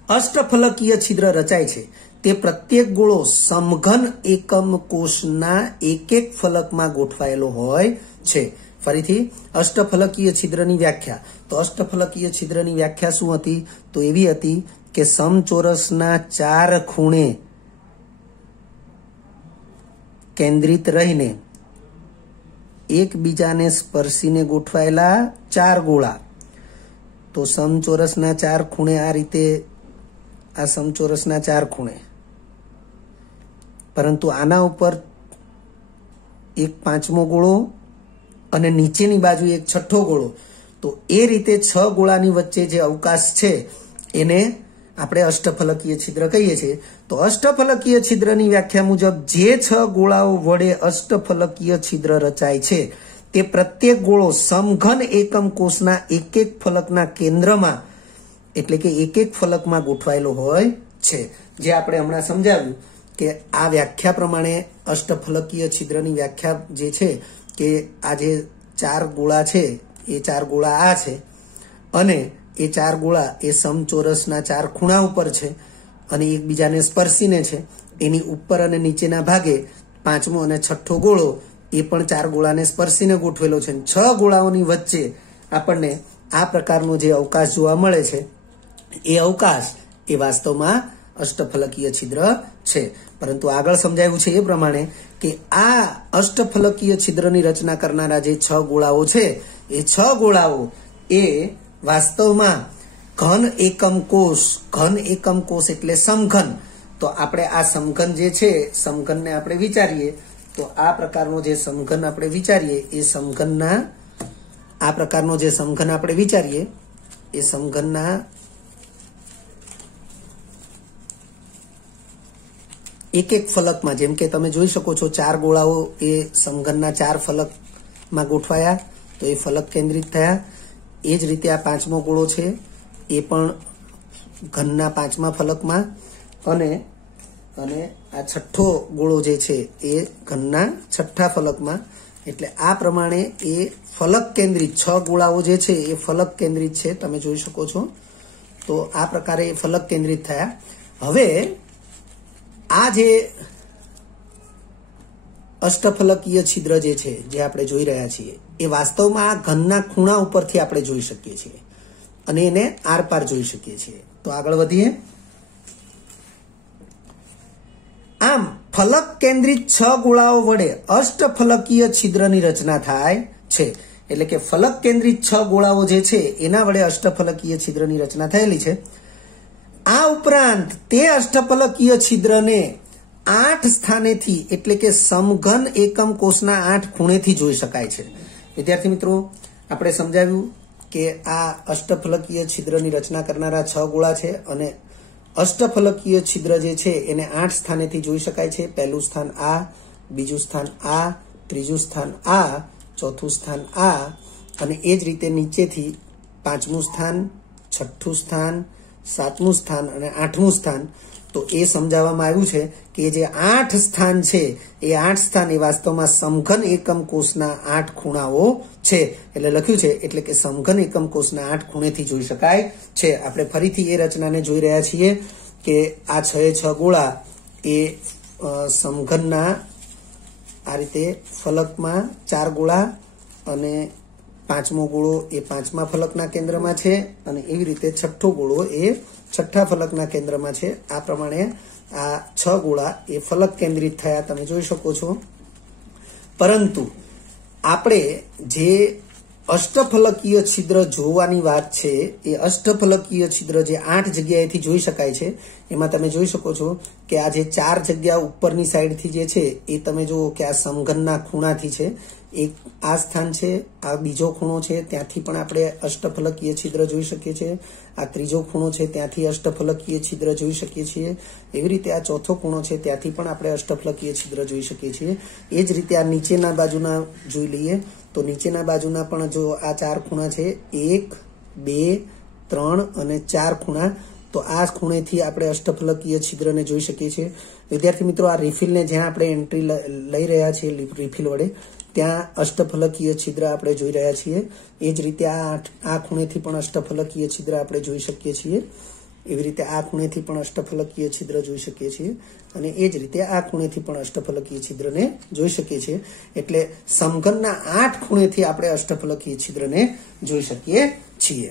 અષ્ટફલકીય છિદ્ર રચાય છે તે પ્રત્યેક ગોળો સમઘન એકમ કોષના એક ફલકમાં ગોઠવાયેલો હોય છે. ફરીથી અષ્ટફલકીય છિદ્રની વ્યાખ્યા, તો અષ્ટફલકીય છિદ્રની વ્યાખ્યા શું હતી? તો એવી હતી કે સમચોરસના 4 ખૂણે કેન્દ્રિત રહીને એકબીજાને સ્પર્શીને ગોઠવાયેલા 4 ગોળા. તો સમચોરસના 4 ખૂણે આ રીતે, આ સમચોરસના 4 ખૂણે, પરંતુ આના ઉપર એક 5મો ગોળો અને નીચેની બાજુ એક 6થો ગોળો. તો એ રીતે 6 ગોળાની વચ્ચે જે અવકાશ છે એને આપણે અષ્ટફલકીય છિદ્ર કહીએ છીએ. તો અષ્ટફલકીય છિદ્રની વ્યાખ્યા મુજબ જે 6 ગોળાઓ વડે અષ્ટફલકીય છિદ્ર રચાય છે તે પ્રત્યેક ગોળો સમઘન એકમ કોષના એક ફલકના કેન્દ્રમાં એટલે કે એક ફલકમાં ગોઠવાયેલો હોય છે. જે આપણે હમણાં સમજાવ્યું કે આ વ્યાખ્યા પ્રમાણે અષ્ટફલકીય છિદ્રની વ્યાખ્યા જે છે કે આ જે 4 ગોળા છે એ 4 ગોળા આ છે અને એ 4 ગોળા એ સમચોરસના 4 ખૂણા ઉપર છે અને એકબીજાને સ્પર્શીને છે. એની ઉપર અને નીચેના ભાગે 5મો અને 6થો ગોળો એ પણ 4 ગોળાને સ્પર્શીને ગોઠવેલો છે. 6 ગોળાઓની વચ્ચે આપણને આ પ્રકારનો જે અવકાશ જોવા મળે છે એ અવકાશ એ વાસ્તવમાં અષ્ટફલકીય છિદ્ર છે. પરંતુ આગળ સમજાવ્યું છે એ પ્રમાણે કે આ અષ્ટફલકીય છિદ્રની રચના કરનારા જે 6 ગોળાઓ છે એ 6 ગોળાઓ એ વાસ્તવમાં ઘન એકમ કોષ એટલે સમઘન. તો આપણે આ સમઘન જે છે, સમઘનને આપણે વિચારીએ તો આ પ્રકારનો જે સમઘન આપણે વિચારીએ એ સમઘનના આ પ્રકારનો જે સમઘન આપણે વિચારીએ એ સમઘનના એક એક ફલકમાં, જેમ કે તમે જોઈ શકો છો 4 ગોળાઓ એ સમઘનના 4 ફલકમાં ગોઠવાયા તો એ ફલક કેન્દ્રિત થયા. એ જ રીતે આ 5મો ગોળો છે એ પણ ઘનના 5મા ફલકમાં, અને આ 6થો ગોળો જે છે એ ઘનના 6થા ફલકમાં. એટલે આ પ્રમાણે એ ફલક કેન્દ્રિત 6 ગોળાઓ જે છે એ ફલક કેન્દ્રિત છે, તમે જોઈ શકો છો. તો આ પ્રકારે એ ફલક કેન્દ્રિત થયા. હવે આ જે અષ્ટફલકીય છિદ્ર જે છે જે આપણે જોઈ રહ્યા છીએ એ વાસ્તવમાં આ ઘનના ખૂણા ઉપરથી આપણે જોઈ શકીએ છીએ અને એને આરપાર જોઈ શકીએ છીએ. તો આગળ વધીએ. આમ ફલક કેન્દ્રિત 6 ગોળાઓ વડે અષ્ટફલકીય છિદ્રની રચના થાય છે. એટલે કે ફલક કેન્દ્રિત 6 ગોળાઓ જે છે એના વડે અષ્ટફલકીય છિદ્રની રચના થયેલી છે. આ ઉપરાંત તે અષ્ટફલકીય છિદ્રને 8 સ્થાનેથી એટલે કે સમઘન એકમ કોષના 8 ખૂણેથી જોઈ શકાય છે. વિદ્યાર્થી મિત્રો, આપણે સમજાવ્યું કે આ અષ્ટફલકીય છિદ્રની રચના કરનારા 6 ગોળા છે અને અષ્ટફલકીય છિદ્ર જે છે એને 8 સ્થાનેથી જોઈ શકાય છે. પહેલું સ્થાન આ, બીજું સ્થાન આ, ત્રીજું સ્થાન આ, ચોથું સ્થાન આ, અને એ જ રીતે નીચેથી 5મું સ્થાન, 6થું સ્થાન, 7મું સ્થાન અને 8મું સ્થાન. તો એ સમજાવવામાં આવ્યું છે કે જે 8 સ્થાન છે એ 8 સ્થાન એ વાસ્તવમાં સમઘન એકમ કોષના 8 ખૂણાઓ છે. એટલે લખ્યું છે એટલે કે સમઘન એકમ કોષના 8 ખૂણેથી જોઈ શકાય છે. આપણે ફરીથી એ રચનાને જોઈ રહ્યા છીએ કે આ 6 ગોળા એ સમઘનના આ રીતે ફલકમાં 4 ગોળા અને 5મો ગોળો એ 5મા ફલકના કેન્દ્રમાં છે અને એવી રીતે 6થો ગોળો એ 6થા ફલકના કેન્દ્રમાં છે. આ પ્રમાણે આ 6 ગોળા એ ફલક કેન્દ્રિત થયા, તમે જોઈ શકો છો. પરંતુ આપણે જે અષ્ટફલકીય છિદ્ર જોવાની વાત છે એ અષ્ટફલકીય છિદ્ર જે 8 જગ્યાએથી જોઈ શકાય છે એમાં તમે જોઈ શકો છો કે આ જે 4 જગ્યા ઉપરની સાઈડથી જે છે એ તમે જુઓ કે આ સમઘનના ખૂણાથી છે. એક આ સ્થાન છે, આ બીજો ખૂણો છે, ત્યાંથી પણ આપણે અષ્ટફલકીય છિદ્ર જોઈ શકીએ છીએ. આ ત્રીજો ખૂણો છે, ત્યાંથી અષ્ટફલકીય છિદ્ર જોઈ શકીએ છીએ. એવી રીતે આ ચોથો ખૂણો છે, ત્યાંથી પણ આપણે અષ્ટફલકીય છિદ્ર જોઈ શકીએ છીએ. એ જ રીતે આ નીચેના બાજુના જોઈ લઈએ તો નીચેના બાજુના પણ જો આ 4 ખૂણા છે, 1, 2, 3 અને 4 ખૂણા, તો આ ખૂણેથી આપણે અષ્ટફલકીય છિદ્રને જોઈ શકીએ છીએ. વિદ્યાર્થી મિત્રો, આ રિફિલને જ્યાં આપણે એન્ટ્રી લઈ રહ્યા છીએ રિફિલ વડે ત્યાં અષ્ટફલકીય છિદ્ર આપણે જોઈ રહ્યા છીએ. એ જ રીતે આ ખૂણેથી પણ અષ્ટફલકીય છિદ્ર આપણે જોઈ શકીએ છીએ. એવી રીતે આ ખૂણેથી પણ અષ્ટફલકીય છિદ્ર જોઈ શકીએ છીએ અને એ જ રીતે આ ખૂણેથી પણ અષ્ટફલકીય છિદ્રને જોઈ શકીએ છીએ. એટલે સમઘનના 8 ખૂણેથી આપણે અષ્ટફલકીય છિદ્રને જોઈ શકીએ છીએ.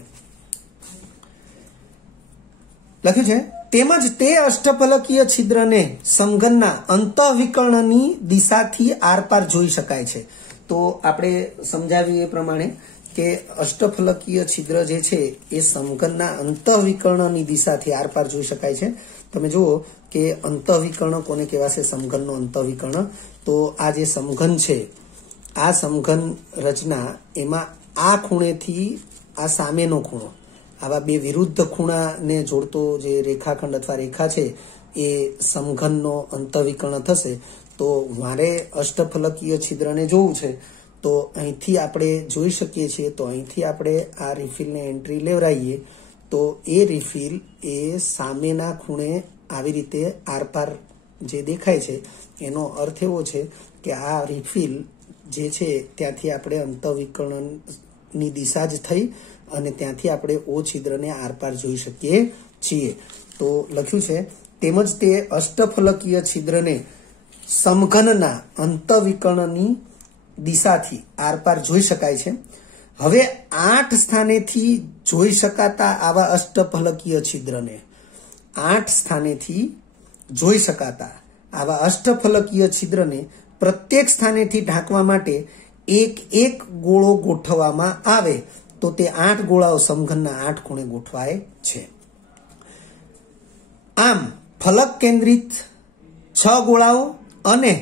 લખ્યું છે તેમજ તે અષ્ટફલકીય છિદ્રને સમઘનના અંતઃવિકર્ણની દિશાથી આરપાર જોઈ શકાય છે. તો આપણે સમજાવ્યું એ પ્રમાણે કે અષ્ટફલકીય છિદ્ર જે છે એ સમઘનના અંતઃવિકર્ણની દિશાથી આરપાર જોઈ શકાય છે. તમે જુઓ કે અંતઃવિકર્ણ કોને કહેવાશે? સમઘનનો અંતઃવિકર્ણ. તો આ જે સમઘન છે, આ સમઘન રચના એમાં આ ખૂણેથી આ સામેનો ખૂણો, આવા બે વિરુદ્ધ ખૂણાને જોડતો જે રેખાખંડ અથવા રેખા છે એ સમઘનનો અંતઃવિકર્ણ થશે. તો મારે અષ્ટફલકીય છિદ્રને જોવું છે તો અહીંથી આપણે જોઈ શકીએ છીએ. તો અહીંથી આપણે આ રિફિલને એન્ટ્રી લેવડાવીએ તો એ રિફિલ એ સામેના ખૂણે આવી રીતે આરપાર જે દેખાય છે એનો અર્થ એવો છે કે આ રિફિલ જે છે ત્યાંથી આપણે અંતઃવિકર્ણની દિશા જ થઈ અને ત્યાંથી આપણે ઓ છિદ્રને આરપાર જોઈ શકીએ છીએ. તો લખ્યું છે તેમજ તે અષ્ટફલકીય છિદ્રને સમઘનના અંતઃવિકર્ણની દિશાથી આરપાર જોઈ શકાય છે. હવે 8 સ્થાનેથી જોઈ શકાતા આવા અષ્ટફલકીય છિદ્રને 8 સ્થાનેથી જોઈ શકાતા આવા અષ્ટફલકીય છિદ્રને પ્રત્યેક સ્થાનેથી ઢાંકવા માટે એક ગોળો ગોઠવવામાં આવે તો તે 8 ગોળાઓ સમઘનના 8 ખૂણે ગોઠવાય છે. આમ ફલક કેન્દ્રિત 6 ગોળાઓ અને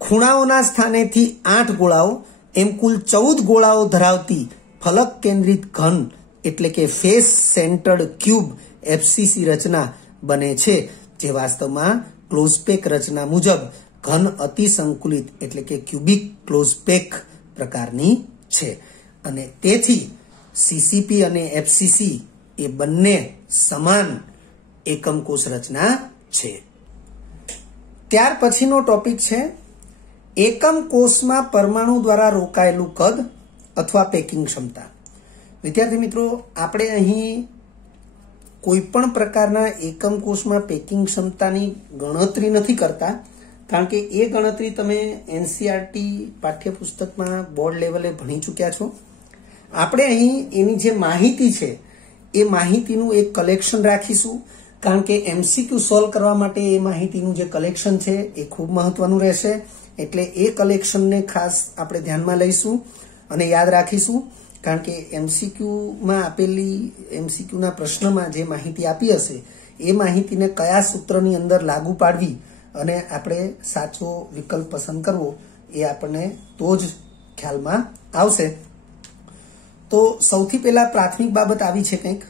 ખૂણાઓના સ્થાનેથી 8 ગોળાઓ એમ કુલ 14 ગોળાઓ ધરાવતી ફલક કેન્દ્રિત ઘન એટલે કે ફેસ સેન્ટર્ડ ક્યુબ એફસીસી રચના બને છે, જે વાસ્તવમાં ક્લોઝપેક રચના મુજબ ઘન અતિસંકુલિત એટલે કે ક્યુબિક ક્લોઝપેક પ્રકારની છે અને તેથી સીસીપી અને એફસીસી એ બંને સમાન એકમ કોષ રચના છે. ત્યાર પછીનો ટોપિક છે એકમ કોષમાં પરમાણુ દ્વારા રોકાયેલું કદ અથવા પેકિંગ ક્ષમતા. વિદ્યાર્થી મિત્રો, આપણે અહીં કોઈ પણ પ્રકારના એકમ કોષમાં પેકિંગ ક્ષમતાની ગણતરી નથી કરતા, કારણ કે એ ગણતરી તમે એનસીઆરટી પાઠ્યપુસ્તકમાં બોર્ડ લેવલે ભણી ચૂક્યા છો. આપણે અહીં એની જે માહિતી છે એ માહિતીનું એક કલેક્શન રાખીશું, કારણ કે એમસીક્યુ સોલ્વ કરવા માટે એ માહિતીનું જે કલેક્શન છે એ ખૂબ મહત્વનું રહેશે. એટલે એ કલેક્શનને ખાસ આપણે ધ્યાનમાં લઈશું અને યાદ રાખીશું, કારણ કે એમસીક્યુમાં આપેલી એમસીક્યુના પ્રશ્નમાં જે માહિતી આપી હશે એ માહિતીને કયા સૂત્રની અંદર લાગુ પાડવી અને આપણે સાચો વિકલ્પ પસંદ કરવો એ આપણને તો જ ખ્યાલમાં આવશે. તો સૌથી પહેલા પ્રાથમિક બાબત આવી છે કંઈક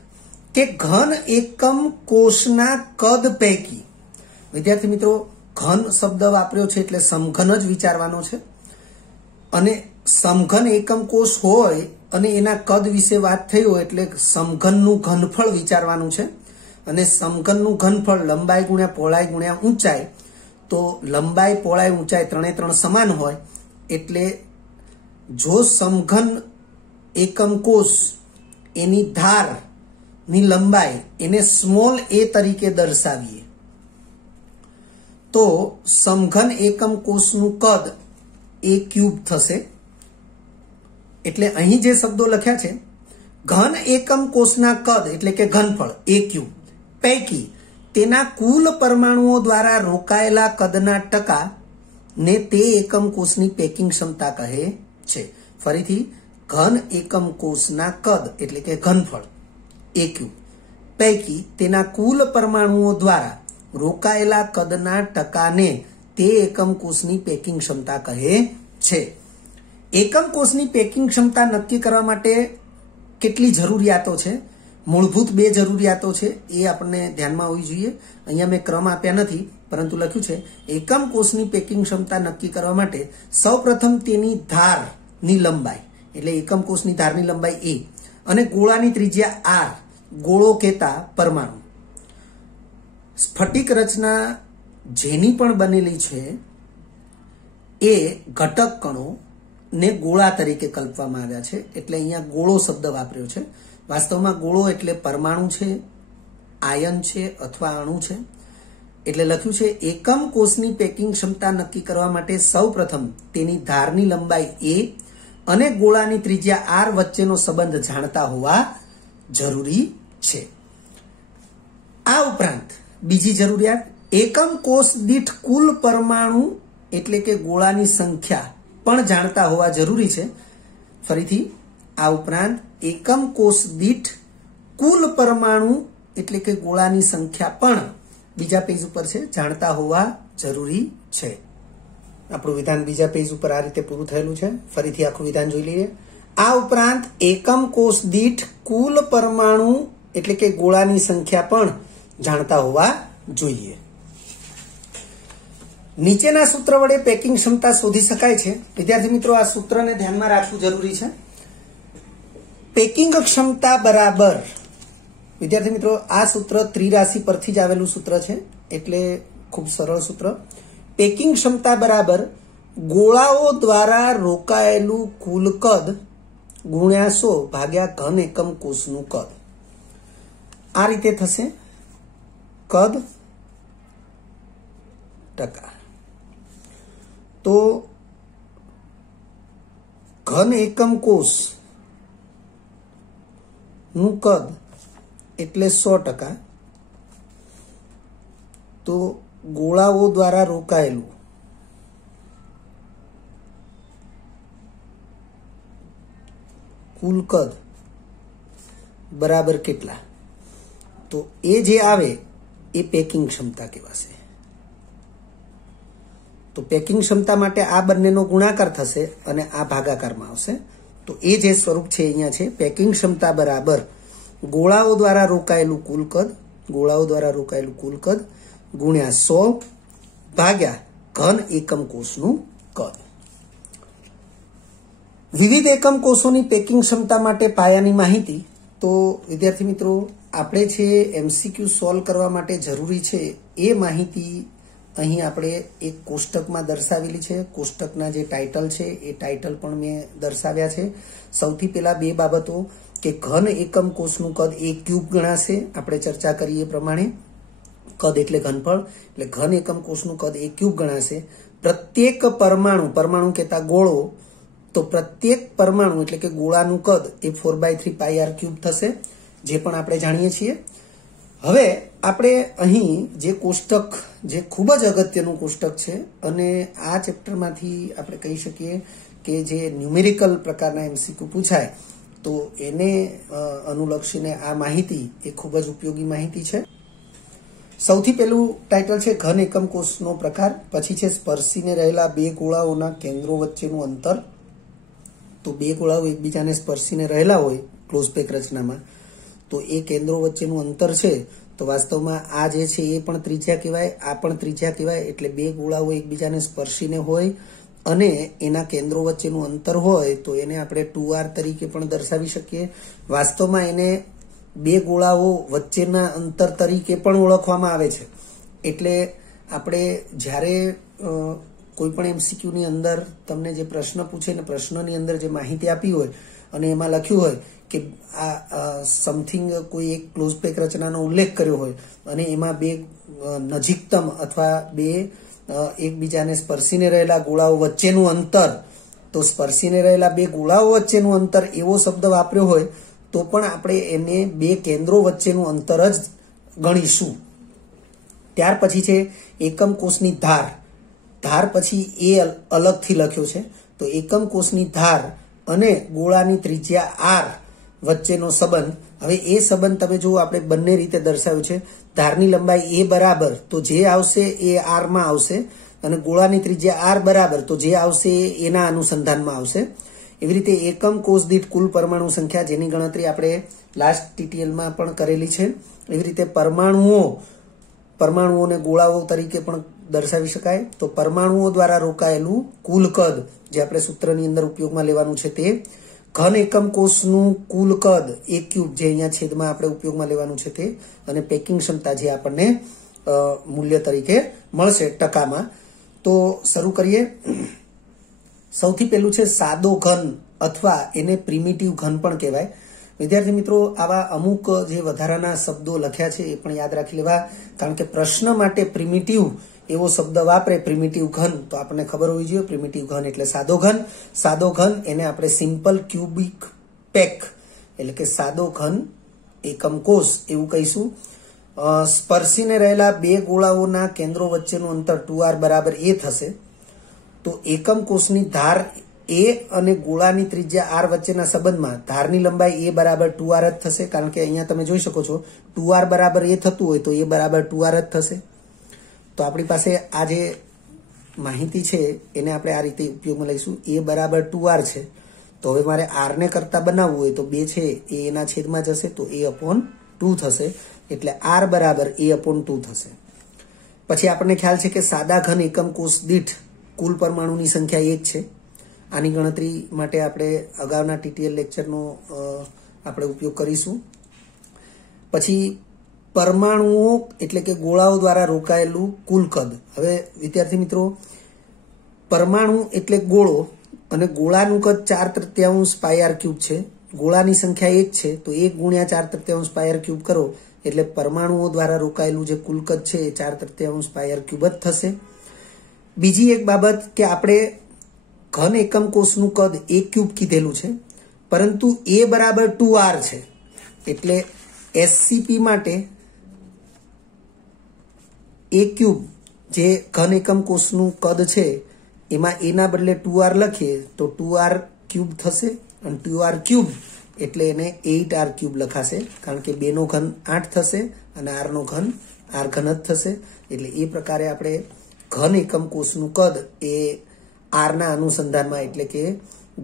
કે ઘન એકમ કોષના કદ પૈકી. વિદ્યાર્થી મિત્રો, ઘન શબ્દ વાપર્યો છે એટલે સમઘન જ વિચારવાનો છે અને સમઘન એકમ કોષ હોય અને એના કદ વિશે વાત થઈ હોય એટલે સમઘનનું ઘનફળ વિચારવાનું છે. અને સમઘનનું ઘનફળ લંબાઈ ગુણ્યા પહોળાઈ ગુણ્યા ઊંચાઈ. તો લંબાઈ, પહોળાઈ, ઊંચાઈ ત્રણે ત્રણ સમાન હોય એટલે જો સમઘન એકમ કોષ એની ધારની લંબાઈ એને સ્મોલ એ તરીકે દર્શાવીએ તો સમઘન એકમ કોષનું કદ એ ક્યુબ થશે. એટલે અહીં જે શબ્દો લખ્યા છે ઘન એકમ કોષના કદ એટલે કે ઘનફળ એ ક્યુબ પૈકી તેના કુલ પરમાણુઓ દ્વારા રોકાયેલા કદના ટકા ને તે એકમ કોષની પેકિંગ ક્ષમતા કહે છે. ફરીથી, ઘન એકમ કોષના કદ એટલે કે ઘનફળ એ ક્યુબ પૈકી તેના કુલ પરમાણુઓ દ્વારા રોકાયેલા કદના ટકાને તે એકમ કોષની પેકિંગ ક્ષમતા કહે છે. એકમ કોષની પેકિંગ ક્ષમતા નક્કી કરવા માટે કેટલી જરૂરિયાતો છે? મૂળભૂત 2 જરૂરિયાતો છે, એ આપણને ધ્યાનમાં હોવી જોઈએ. અહીંયા મેં ક્રમ આપ્યા નથી, પરંતુ લખ્યું છે એકમ કોષની પેકિંગ ક્ષમતા નક્કી કરવા માટે સૌપ્રથમ તેની ધારની લંબાઈ એટલે એકમ કોષની ધારની લંબાઈ a અને ગોળાની ત્રિજ્યા r, ગોળો કહેતા પરમાણુ. સ્ફટિક રચના જેની પણ બનેલી છે એ ઘટક કણો ને ગોળા તરીકે કલ્પવામાં આવ્યા છે, એટલે અહીંયા ગોળો શબ્દ વાપર્યો છે. વાસ્તવમાં ગોળો એટલે પરમાણુ છે, આયન છે અથવા અણુ છે. એટલે લખ્યું છે એકમ કોષની પેકિંગ ક્ષમતા નક્કી કરવા માટે સૌપ્રથમ તેની ધારની લંબાઈ a અને ગોળાની ત્રિજ્યા r વચ્ચેનો સંબંધ જાણતા હોવા જરૂરી છે. આ ઉપરાંત બીજી જરૂરિયાત એકમ કોષ દીઠ કુલ પરમાણુ એટલે કે ગોળાની સંખ્યા પણ જાણતા હોવા જરૂરી છે. ફરીથી, આ ઉપરાંત એકમ કોષ દીઠ કુલ પરમાણુ એટલે કે ગોળાની સંખ્યા પણ બીજા પેજ ઉપર છે જાણતા હોવા જરૂરી છે. આપણું વિધાન બીજા પેજ ઉપર આ રીતે પૂરું થયેલું છે. ફરીથી આખું વિધાન જોઈ લઈએ. આ ઉપરાંત એકમ કોષ દીઠ કુલ પરમાણુ એટલે કે ગોળાની સંખ્યા પણ જાણતા હોવા જોઈએ. નીચેના સૂત્ર વડે પેકિંગ ક્ષમતા શોધી શકાય છે. વિદ્યાર્થી મિત્રો, આ સૂત્રને ધ્યાનમાં રાખવું જરૂરી છે. પેકિંગ ક્ષમતા બરાબર, વિદ્યાર્થી મિત્રો, આ સૂત્ર ત્રિરાશિ પરથી જ આવેલું સૂત્ર છે, એટલે ખૂબ સરળ સૂત્ર. પેકિંગ ક્ષમતા બરાબર ગોળાઓ દ્વારા રોકાયેલું કુલ કદ ગુણ્યા 100 ભાગ્યા ઘન એકમ કોષનું કદ. આ રીતે થશે કદ ટકા. તો ઘન એકમ કોષ નું કદ એટલે 100%. તો ગોળાઓ દ્વારા રોકાયેલું કુલ કદ બરાબર કેટલા? તો એ જે આવે એ પેકિંગ ક્ષમતા કહેવાશે. તો તો પેકિંગ ક્ષમતા માટે આ બંનેનો ગુણાકાર થશે અને આ ભાગાકારમાં આવશે. તો એ જે સ્વરૂપ છે અહીંયા છે પેકિંગ ક્ષમતા બરાબર ગોળાઓ દ્વારા રોકાયેલું કુલ કદ, ગોળાઓ દ્વારા રોકાયેલું કુલ કદ ગુણ્યા 100 ભાગ્યા ઘન એકમ કોષનું કદ. વિવિધ એકમ કોષોની પેકિંગ ક્ષમતા માટે પાયાની માહિતી. તો વિદ્યાર્થી મિત્રો, આપણે છે MCQ સોલ્વ કરવા માટે જરૂરી છે એ માહિતી અહીં આપણે એક કોષ્ટકમાં દર્શાવેલી છે. કોષ્ટકના જે ટાઇટલ છે એ ટાઇટલ પણ મેં દર્શાવ્યા છે. સૌથી પહેલા બે બાબતો કે ઘન એકમ કોષનું કદ એ ક્યુબ ગણાશે. આપણે ચર્ચા કરીએ પ્રમાણે કદ એટલે ઘનફળ, એટલે ઘન એકમ કોષનું કદ એ ક્યુબ ગણાશે. પ્રત્યેક પરમાણુ કહેતા ગોળો, તો પ્રત્યેક પરમાણુ એટલે કે ગોળાનું કદ એ 4/3 πr ક્યુબ થશે, જે પણ આપણે જાણીએ છીએ. હવે આપણે અહીં જે કોષ્ટક, જે ખૂબ જ અગત્યનું કોષ્ટક છે અને આ ચેપ્ટરમાંથી આપણે કહી શકીએ કે જે ન્યુમેરિકલ પ્રકારના MCQ પૂછાય તો એને અનુલક્ષીને આ માહિતી એ ખૂબ જ ઉપયોગી માહિતી છે. સૌથી પહેલું ટાઇટલ છે ઘન એકમ કોષનો પ્રકાર, પછી છે સ્પર્શીને રહેલા બે ગોળાઓના કેન્દ્રો વચ્ચેનું અંતર. તો બે ગોળાઓ એકબીજાને સ્પર્શીને રહેલા હોય ક્લોઝ પેક રચનામાં, તો એ કેન્દ્રો વચ્ચેનું અંતર છે તો વાસ્તવમાં આ જે છે એ પણ ત્રિજ્યા કહેવાય, આ પણ ત્રિજ્યા કહેવાય. એટલે બે ગોળાઓ એકબીજાને સ્પર્શીને હોય અને એના કેન્દ્રો વચ્ચેનું અંતર હોય તો એને આપણે 2r તરીકે પણ દર્શાવી શકીએ. વાસ્તવમાં એને બે ગોળાઓ વચ્ચેના અંતર તરીકે પણ ઓળખવામાં આવે છે. એટલે આપણે જ્યારે કોઈ પણ MCQ ની અંદર તમને જે પ્રશ્ન પૂછે ને પ્રશ્નની અંદર જે માહિતી આપી હોય અને એમાં લખ્યું હોય કે આ સમથિંગ કોઈ એક ક્લોઝ પેક રચનાનો ઉલ્લેખ કર્યો હોય અને એમાં બે નજીકતમ અથવા બે એકબીજાને સ્પર્શીને રહેલા ગોળાઓ વચ્ચેનું અંતર, તો સ્પર્શીને રહેલા બે ગોળાઓ વચ્ચેનું અંતર એવો શબ્દ વાપર્યો હોય તો પણ આપણે એને બે કેન્દ્રો વચ્ચેનું અંતર જ ગણીશું. ત્યાર પછી છે એકમ કોષની ધાર. ધાર પછી એ અલગથી લખ્યો છે. તો એકમ કોષની ધાર અને ગોળાની ત્રિજ્યા r વચ્ચેનો સંબંધ. હવે એ સંબંધ તમે જુઓ, આપણે બંને રીતે દર્શાવ્યું છે. ધારની લંબાઈ a બરાબર તો જે આવશે એ r માં આવશે અને ગોળાની ત્રિજ્યા r બરાબર તો જે આવશે એ એના અનુસંધાનમાં આવશે. એવી રીતે એકમ કોષ દીઠ કુલ પરમાણુ સંખ્યા, જેની ગણતરી આપણે લાસ્ટ TTLમાં પણ કરેલી છે. એવી રીતે પરમાણુઓને ગોળાઓ તરીકે પણ દર્શાવી શકાય. તો પરમાણુઓ દ્વારા રોકાયેલું કુલ કદ, જે આપણે સૂત્રની અંદર ઉપયોગમાં લેવાનું છે તે ઘન એકમ કોષનું કુલ કદ એ ક્યુબ, જે અહીંયા છેદમાં આપણે ઉપયોગમાં લેવાનું છે તે, અને પેકિંગ ક્ષમતા જે આપણને મૂલ્ય તરીકે મળશે ટકામાં. તો શરૂ કરીએ. સૌથી પહેલું છે સાદો ઘન અથવા એને પ્રિમિટિવ ઘન પણ કહેવાય. વિદ્યાર્થી મિત્રો, આવા અમુક જે વધારાના શબ્દો લખ્યા છે એ પણ યાદ રાખી લેવા, કારણ કે પ્રશ્ન માટે પ્રિમિટિવ એવો શબ્દ વાપરે, પ્રિમિટિવ ઘન, તો આપણને ખબર હોવી જોઈએ પ્રિમિટિવ ઘન એટલે સાદો ઘન. સાદો ઘન એને આપણે સિમ્પલ ક્યુબિક પેક એટલે કે સાદો ઘન એકમ કોષ એવું કહીશું. સ્પર્શીને રહેલા બે ગોળાઓના કેન્દ્રો વચ્ચેનું અંતર 2r બરાબર a થશે. તો એકમ કોષની ધાર a અને ગોળાની ત્રિજ્યા r વચ્ચેના સંબંધમાં ધારની લંબાઈ a બરાબર 2r જ થશે, કારણ કે અહીંયા તમે જોઈ શકો છો 2r બરાબર a થતું હોય તો a બરાબર 2r જ થશે. તો આપણી પાસે આ જે માહિતી છે એને આપણે આ રીતે ઉપયોગમાં લઈશું. a બરાબર 2r છે તો હવે મારે r ને કરતા બનાવવું હોય તો 2 છે એ એના છેદમાં જશે તો a/2 થશે, એટલે r બરાબર a/2 થશે. પછી આપણને ખ્યાલ છે કે સાદા ઘન એકમ કોષ દીઠ કુલ પરમાણુની સંખ્યા 1 છે. આની ગણતરી માટે આપણે અગાઉના TTL લેક્ચરનો આપણે ઉપયોગ કરીશું. પછી પરમાણુઓ એટલે કે ગોળાઓ દ્વારા રોકાયેલું કુલ કદ. હવે વિદ્યાર્થી મિત્રો, પરમાણુ એટલે ગોળો અને ગોળાનું કદ 4/3 πr ક્યુબ છે. ગોળાની સંખ્યા 1 છે તો 1 ગુણ્યા 4/3 πr ક્યુબ કરો એટલે પરમાણુઓ દ્વારા રોકાયેલું જે કુલ કદ છે એ 4/3 πr ક્યુબ જ થશે. બીજી એક બાબત કે આપણે ઘન એકમ કોષનું કદ a ક્યુબ કીધેલું છે, પરંતુ a બરાબર 2r છે, એટલે SCP માટે a ક્યુબ જે ઘન એકમ કોષનું કદ છે એમાં a ના બદલે 2r લખીએ તો 2r ક્યુબ થશે અને 2r ક્યુબ એટલે એને 8r ક્યુબ લખાશે, કારણ કે 2 નો ઘન 8 થશે અને r નો ઘન r ઘન જ થશે. એટલે એ પ્રકારે આપણે ઘન એકમ કોષનું કદ એ આરના અનુસંધાનમાં એટલે કે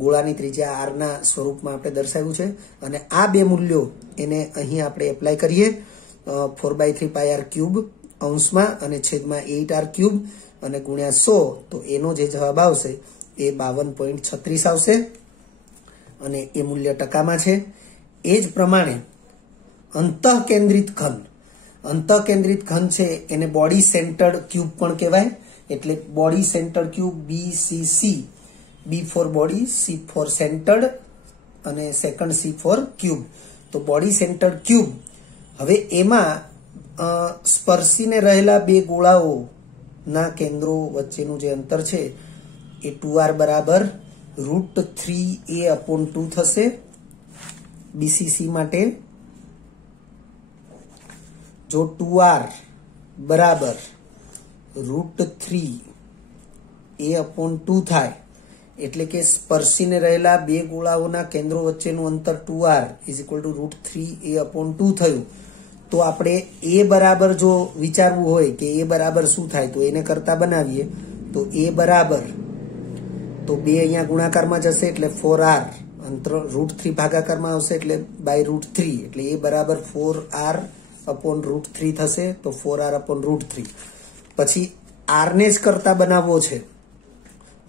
ગોળાની ત્રિજ્યા આરના સ્વરૂપમાં આપણે દર્શાવ્યું છે અને આ બે મૂલ્યો એને અહીં આપણે એપ્લાય કરીએ 4/3 પાઈ આર ક્યુબ અંશમાં અને છેદમાં 8 આર ક્યુબ અને ગુણ્યા 100 તો એનો જે જવાબ આવશે એ 52.36 આવશે અને એ મૂલ્ય ટકામાં છે. એ જ પ્રમાણે અંતઃકેન્દ્રિત ઘન છે એને બોડી સેન્ટર્ડ ક્યુબ પણ કહેવાય. એટલે body centred cube BCC, B for body, C for centred અને સેકન્ડ C ફોર ક્યુબ. તો બોડી સેન્ટર્ડ ક્યુબ હવે એમાં સ્પર્શીને રહેલા બે ગોળાઓના કેન્દ્રો વચ્ચેનું જે અંતર છે એ 2r બરાબર √3a/2 થશે BCC માટે. જો 2r બરાબર √3a/2 થાય એટલે કે સ્પર્શીને રહેલા બે ગોળાઓના કેન્દ્રો વચ્ચેનું અંતર 2r √3a/2 થયું. તો આપણે a બરાબર જો વિચારવું હોય કે a બરાબર શું થાય તો એને કરતા બનાવીએ તો a બરાબર તો 2 અહીંયા ગુણાકારમાં જશે એટલે 4r અંતર √3 ભાગાકારમાં આવશે એટલે બાય √3 એટલે a બરાબર 4r/√3 થશે. તો 4r/√3 પછી r ને જ કરતા બનાવવો છે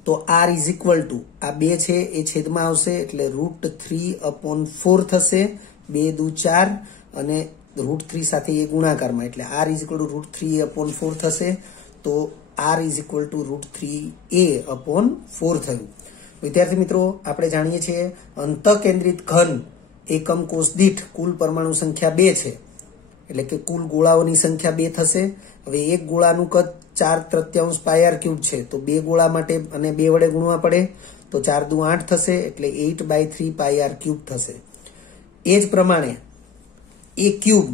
તો r આ 2 છે એ છેદમાં આવશે એટલે √3/4 થશે. 2 દુ 4 અને √3 સાથે એ ગુણાકારમાં એટલે r √3a/4 થશે. તો r √3a/4 થયું. વિદ્યાર્થી મિત્રો, આપણે જાણીએ છીએ અંતઃકેન્દ્રિત ઘન એકમ કોષ દીઠ કુલ પરમાણુ સંખ્યા 2 છે એટલે કે કુલ ગોળાઓની સંખ્યા 2 થશે. હવે એક ગોળાનું કદ 4/3 પાઈ આર ક્યુબ છે તો બે ગોળા માટે અને 2 વડે ગુણવા પડે તો 4 દુ 8 થશે એટલે 8/3 પાઈ આર ક્યુબ થશે. એ જ પ્રમાણે એ ક્યુબ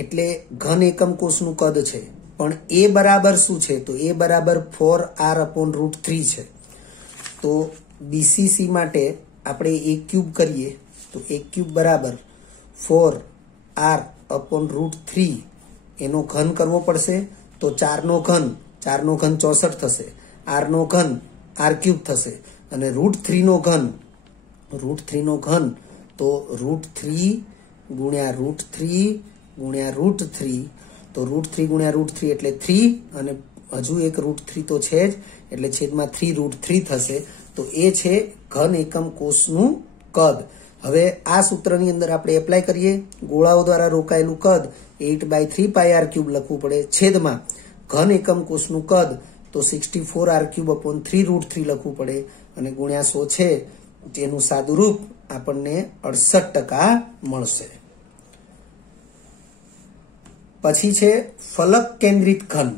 એટલે ઘન એકમ કોષનું કદ છે પણ એ બરાબર શું છે તો એ બરાબર 4r/√3 છે. તો BCC માટે આપણે એ ક્યુબ કરીએ તો એ ક્યુબ બરાબર 4r/√3 એનો ઘન કરવો પડશે તો 4 નો ઘન 64 થશે. r નો ઘન r ક્યુબ થશે અને √3 નો ઘન તો √3 ગુણ્યા √3 ગુણ્યા √3 તો √3 ગુણ્યા √3 એટલે 3 અને હજુ એક √3 તો છે જ એટલે છેદમાં 3√3 થશે. તો એ છે ઘન એકમ કોષનું કદ. હવે આ સૂત્રની અંદર આપણે એપ્લાય કરીએ. ગોળાઓ દ્વારા રોકાયેલું કદ 8/3 પાઈ આર ક્યુબ લખવું પડે છેદમાં ઘન એકમ કોષનું કદ તો 64r³ / 3√3 લખવું પડે અને ગુણ્યા 100 છે જેનું સાદું રૂપ આપણને 68% મળશે. પછી છે ફલક કેન્દ્રિત ઘન.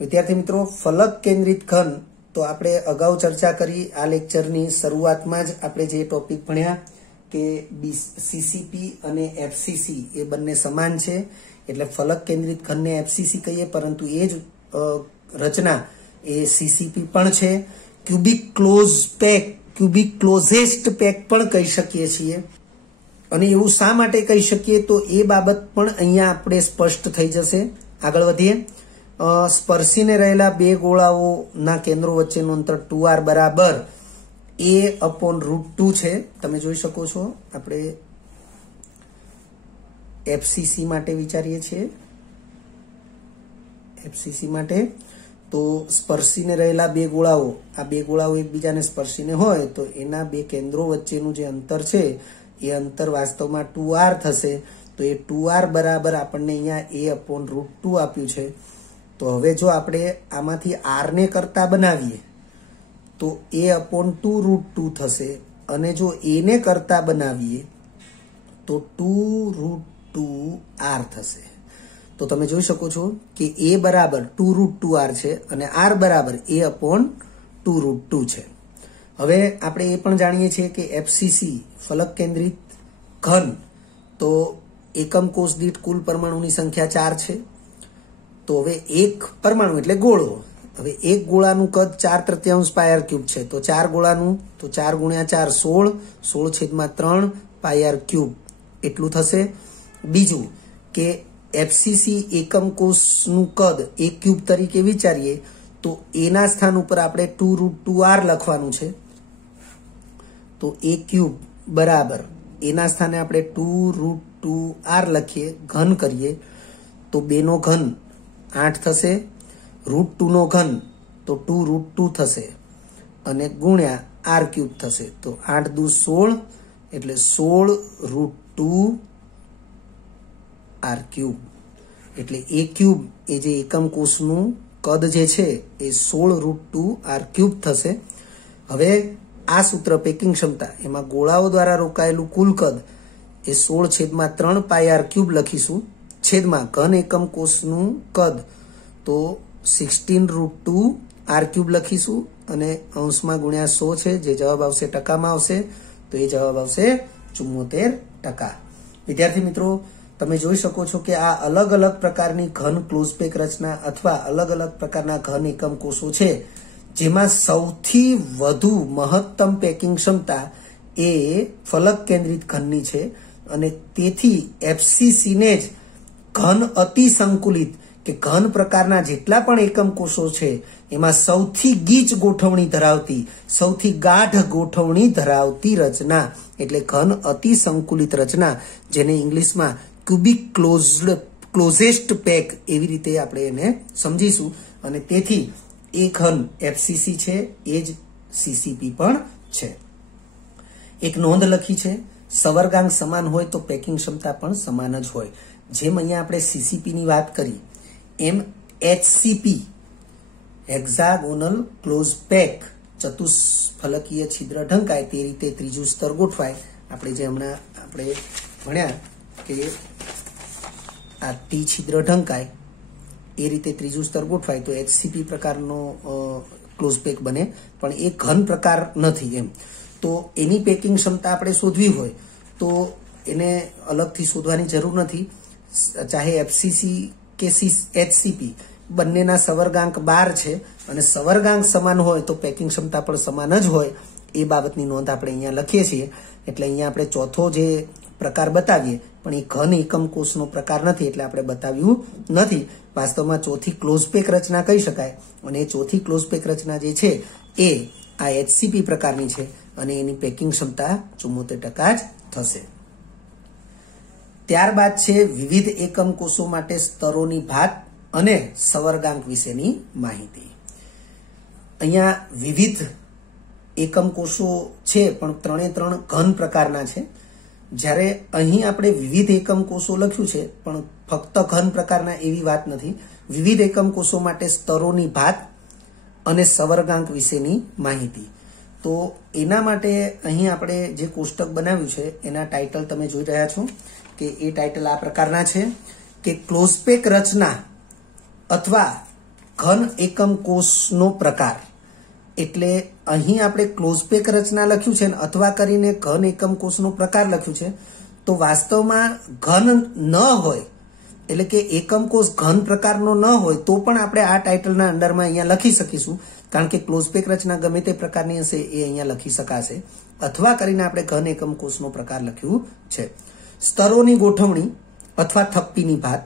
વિદ્યાર્થી મિત્રો, ફલક કેન્દ્રિત ઘન તો આપણે અગાઉ ચર્ચા કરી. આ લેક્ચરની શરૂઆતમાં જ આપણે જે ટોપિક ભણ્યા કે CCP અને FCC એ બંને સમાન છે એટલે ફલક કેન્દ્રિત ઘનને FCC કહીએ પરંતુ એ જ રચના એ CCP પણ છે. ક્યુબિક ક્લોઝેસ્ટ પેક પણ કહી શકીએ છીએ. અને એવું શા માટે કહી શકીએ તો એ બાબત પણ અહીંયા આપણે સ્પષ્ટ થઈ જશે. આગળ વધીએ. સ્પર્શીને રહેલા બે ગોળાઓના કેન્દ્રો વચ્ચેનું અંતર 2r બરાબર a/√2 છે. તમે જોઈ શકો છો. આપણે FCC માટે વિચારીએ છીએ. FCC માટે તો સ્પર્શીને રહેલા બે ગોળાઓ, આ બે ગોળાઓ એકબીજાને સ્પર્શીને હોય તો એના બે કેન્દ્રો વચ્ચેનું જે અંતર છે એ અંતર વાસ્તવમાં 2r થશે. તો એ 2r બરાબર આપણને અહીંયા a/√2 આપ્યું છે. તો હવે જો આપણે આમાંથી r ને કરતા બનાવીએ તો a/2√2 થશે અને જો a ને કરતા બનાવીએ તો 2√2r થશે. તો તમે જોઈ શકો છો કે a બરાબર 2√2r છે અને r બરાબર a/2√2 છે. હવે આપણે એ પણ જાણીએ છીએ કે FCC ફલક કેન્દ્રિત ઘન તો એકમ કોષ દીઠ કુલ પરમાણુની સંખ્યા 4 છે. તો હવે એક પરમાણુ એટલે ગોળો. હવે એક ગોળાનું કદ 4/3 પાઈ આર ક્યુબ છે તો 4 ગોળાનું તો 4 ગુણ્યા 4 16 16/3 પાઈ આર ક્યુબ એટલું થશે. બીજું કે એફસીસી એકમ કોષનું કદ એ ક્યુબ તરીકે વિચારીએ તો એના સ્થાન ઉપર આપણે 2√2r લખવાનું છે. તો એ ક્યુબ બરાબર એના સ્થાને આપણે 2√2r લખીએ, ઘન કરીએ તો 2 નો ઘન 8 થશે, √2 નો ઘન તો 2√2 થશે અને ગુણ્યા r ક્યુબ થશે. તો 8 દુ 16 એટલે 16√2 r ક્યુબ. એટલે એ ક્યુબ એ જે એકમ કોષનું કદ જે છે એ 16√2 r ક્યુબ થશે. હવે આ સૂત્ર પેકિંગ ક્ષમતા એમાં ગોળાઓ દ્વારા રોકાયેલું કુલ કદ એ 16/3 પાઈ r ક્યુબ લખીશું, છેદમાં ઘન એકમ કોષનું કદ તો 16√2 r ક્યુબ લખીશું અને અંશમાં ગુણ્યા 100 છે, જે જવાબ આવશે ટકામાં આવશે તો એ જવાબ આવશે 74%. વિદ્યાર્થી મિત્રો, તમે જોઈ શકો છો કે આ અલગ અલગ પ્રકારની ઘન ક્લોઝ પેક રચના અથવા અલગ અલગ પ્રકારના ઘન એકમ કોષો છે, જેમાં સૌથી વધુ મહત્તમ પેકિંગ ક્ષમતા એ ફલક કેન્દ્રિત ઘનની છે અને તેથી એફસીસીને જ ઘન અતિ સંકુલિત કે ઘન પ્રકારના જેટલા પણ એકમ કોષો છે એમાં સૌથી ગીચ ગોઠવણી ધરાવતી, સૌથી ગાઢ ગોઠવણી ધરાવતી રચના એટલે ઘન અતિ સંકુલિત રચના, જેને ઇંગ્લિશમાં ક્યુબિક ક્લોઝેસ્ટ પેક એવી રીતે આપણે એને સમજીશું. અને તેથી એ ઘન એફસીસી છે, એ જ સીસીપી પણ છે. એક નોંધ લખી છે, સવર્ગાંક સમાન હોય તો પેકિંગ ક્ષમતા પણ સમાન જ હોય. જેમ અહીંયા આપણે સીસીપી ની વાત કરી એમ એચસીપી હેક્ઝાગોનલ ક્લોઝ પેક ચતુષ્ફલકીય છિદ્ર ઢંકાય તે રીતે ત્રીજું સ્તર ગોઠવાય. આપણે જે હમણાં આપણે ભણ્યા કે આ ટી છિદ્ર ઢંકાય એ રીતે ત્રીજું સ્તર ગોઠવાય તો એચસીપી પ્રકારનો ક્લોઝ પેક બને, પણ એ ઘન પ્રકાર નથી એમ. તો એની પેકિંગ ક્ષમતા આપણે શોધવી હોય તો એને અલગથી શોધવાની જરૂર નથી. ચાહે એફસીસી કે એચસીપી બંનેના સવર્ગાંક 12 છે અને સવર્ગાંક સમાન હોય તો પેકિંગ ક્ષમતા પણ સમાન જ હોય, એ બાબતની નોંધ આપણે અહીંયા લખીએ છીએ. એટલે અહીંયા આપણે ચોથો જે પ્રકાર બતાવીએ પણ એ ઘન એકમ કોષનો પ્રકાર નથી એટલે આપણે બતાવ્યું નથી. વાસ્તવમાં ચોથી ક્લોઝ પેક રચના કહી શકાય અને એ ચોથી ક્લોઝ પેક રચના જે છે એ આ એચસીપી પ્રકારની છે અને એની પેકિંગ ક્ષમતા 74% જ થશે. ત્યારબાદ છે વિવિધ એકમ કોષો માટે સ્તરોની ભાત અને સવર્ગાંક વિશેની માહિતી. અહીંયા વિવિધ એકમ કોષો છે પણ 3 ઘન પ્રકારના છે. જ્યારે અહીં આપણે વિવિધ એકમ કોષો લખ્યું છે પણ ફક્ત ઘન પ્રકારના એવી વાત નથી. વિવિધ એકમ કોષો માટે સ્તરોની ભાત અને સવર્ગાંક વિશેની માહિતી. તો એના માટે અહીં આપણે જે કોષ્ટક બનાવ્યું છે એના ટાઇટલ તમે જોઈ રહ્યા છો કે એ ટાઇટલ આ પ્રકારના છે કે ક્લોઝ પેક રચના અથવા ઘન એકમ કોષનો પ્રકાર. એટલે અહીં આપણે ક્લોઝ પેક રચના લખ્યું છે અથવા કરીને ઘન એકમ કોષનો પ્રકાર લખ્યું છે. તો વાસ્તવમાં ઘન ન હોય એટલે કે એકમ કોષ ઘન પ્રકારનો ન હોય તો પણ આપણે આ ટાઇટલના અંડરમાં અહીંયા લખી શકીશું, કારણ કે ક્લોઝ પેક રચના ગમે તે પ્રકારની હશે એ અહીંયા લખી શકાશે. અથવા કરીને આપણે ઘન એકમ કોષનો પ્રકાર લખ્યું છે. સ્તરોની ગોઠવણી અથવા થપ્પીની ભાત.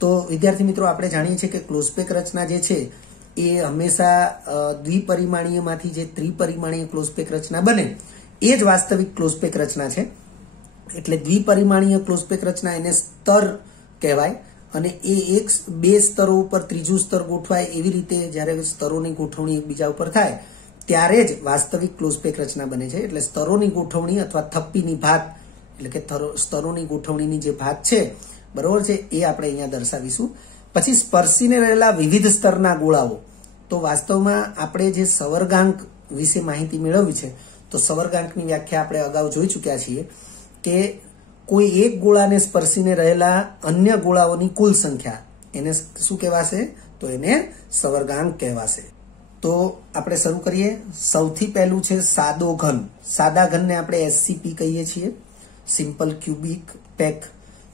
તો વિદ્યાર્થી મિત્રો, આપણે જાણીએ છીએ કે ક્લોઝ પેક રચના જે છે એ હંમેશા દ્વિપરિમાણીયમાંથી જે ત્રિપરિમાણીય ક્લોઝ પેક રચના બને એ જ વાસ્તવિક ક્લોઝ પેક રચના છે. એટલે દ્વિપરિમાણીય ક્લોઝ પેક રચના એને સ્તર કહેવાય અને એ બે સ્તરો ઉપર ત્રીજું સ્તર ગોઠવાય એવી રીતે જ્યારે સ્તરોની ગોઠવણી એકબીજા ઉપર થાય ત્યારે જ વાસ્તવિક ક્લોઝ પેક રચના બને છે. એટલે સ્તરોની ગોઠવણી અથવા થપ્પીની ભાત એટલે કે સ્તરોની ગોઠવણીની જે ભાત છે બરોબર છે એ આપણે અહીંયા દર્શાવીશું. પછી સ્પર્શીને રહેલા વિવિધ સ્તરના ગોળાઓ. તો વાસ્તવમાં આપણે જે સવર્ગાંક વિશે માહિતી મેળવવી છે તો સવર્ગાંકની વ્યાખ્યા આપણે અગાઉ જોઈ ચૂક્યા છીએ કે કોઈ એક ગોળાને સ્પર્શીને રહેલા અન્ય ગોળાઓની કુલ સંખ્યા એને શું કહેવાશે? તો એને સવર્ગાંક કહેવાશે. તો આપણે શરૂ કરીએ. સૌથી પહેલું છે સાદો ઘન. સાદા ઘનને આપણે એસસીપી કહીએ છીએ, સિમ્પલ ક્યુબિક પેક.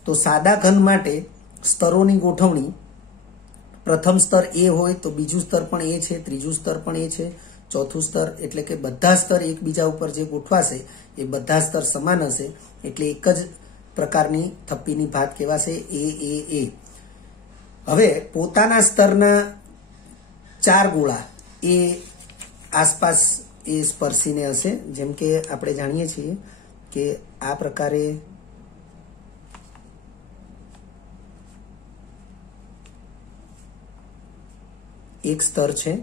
તો સાદા ઘન માટે સ્તરોની ગોઠવણી પ્રથમ સ્તર એ હોય તો બીજું સ્તર પણ એ છે, ત્રીજું સ્તર પણ એ છે, ચોથું સ્તર એટલે કે બધા સ્તર એકબીજા ઉપર જે ગોઠવાશે એ બધા સ્તર સમાન હશે એટલે એક જ પ્રકારની થપ્પીની ભાત કહેવાશે એ. હવે પોતાના સ્તરના 4 ગોળા એ આસપાસ એ સ્પર્શીને હશે, જેમ કે આપણે જાણીએ છીએ કે આ પ્રકારે એક સ્તર છે.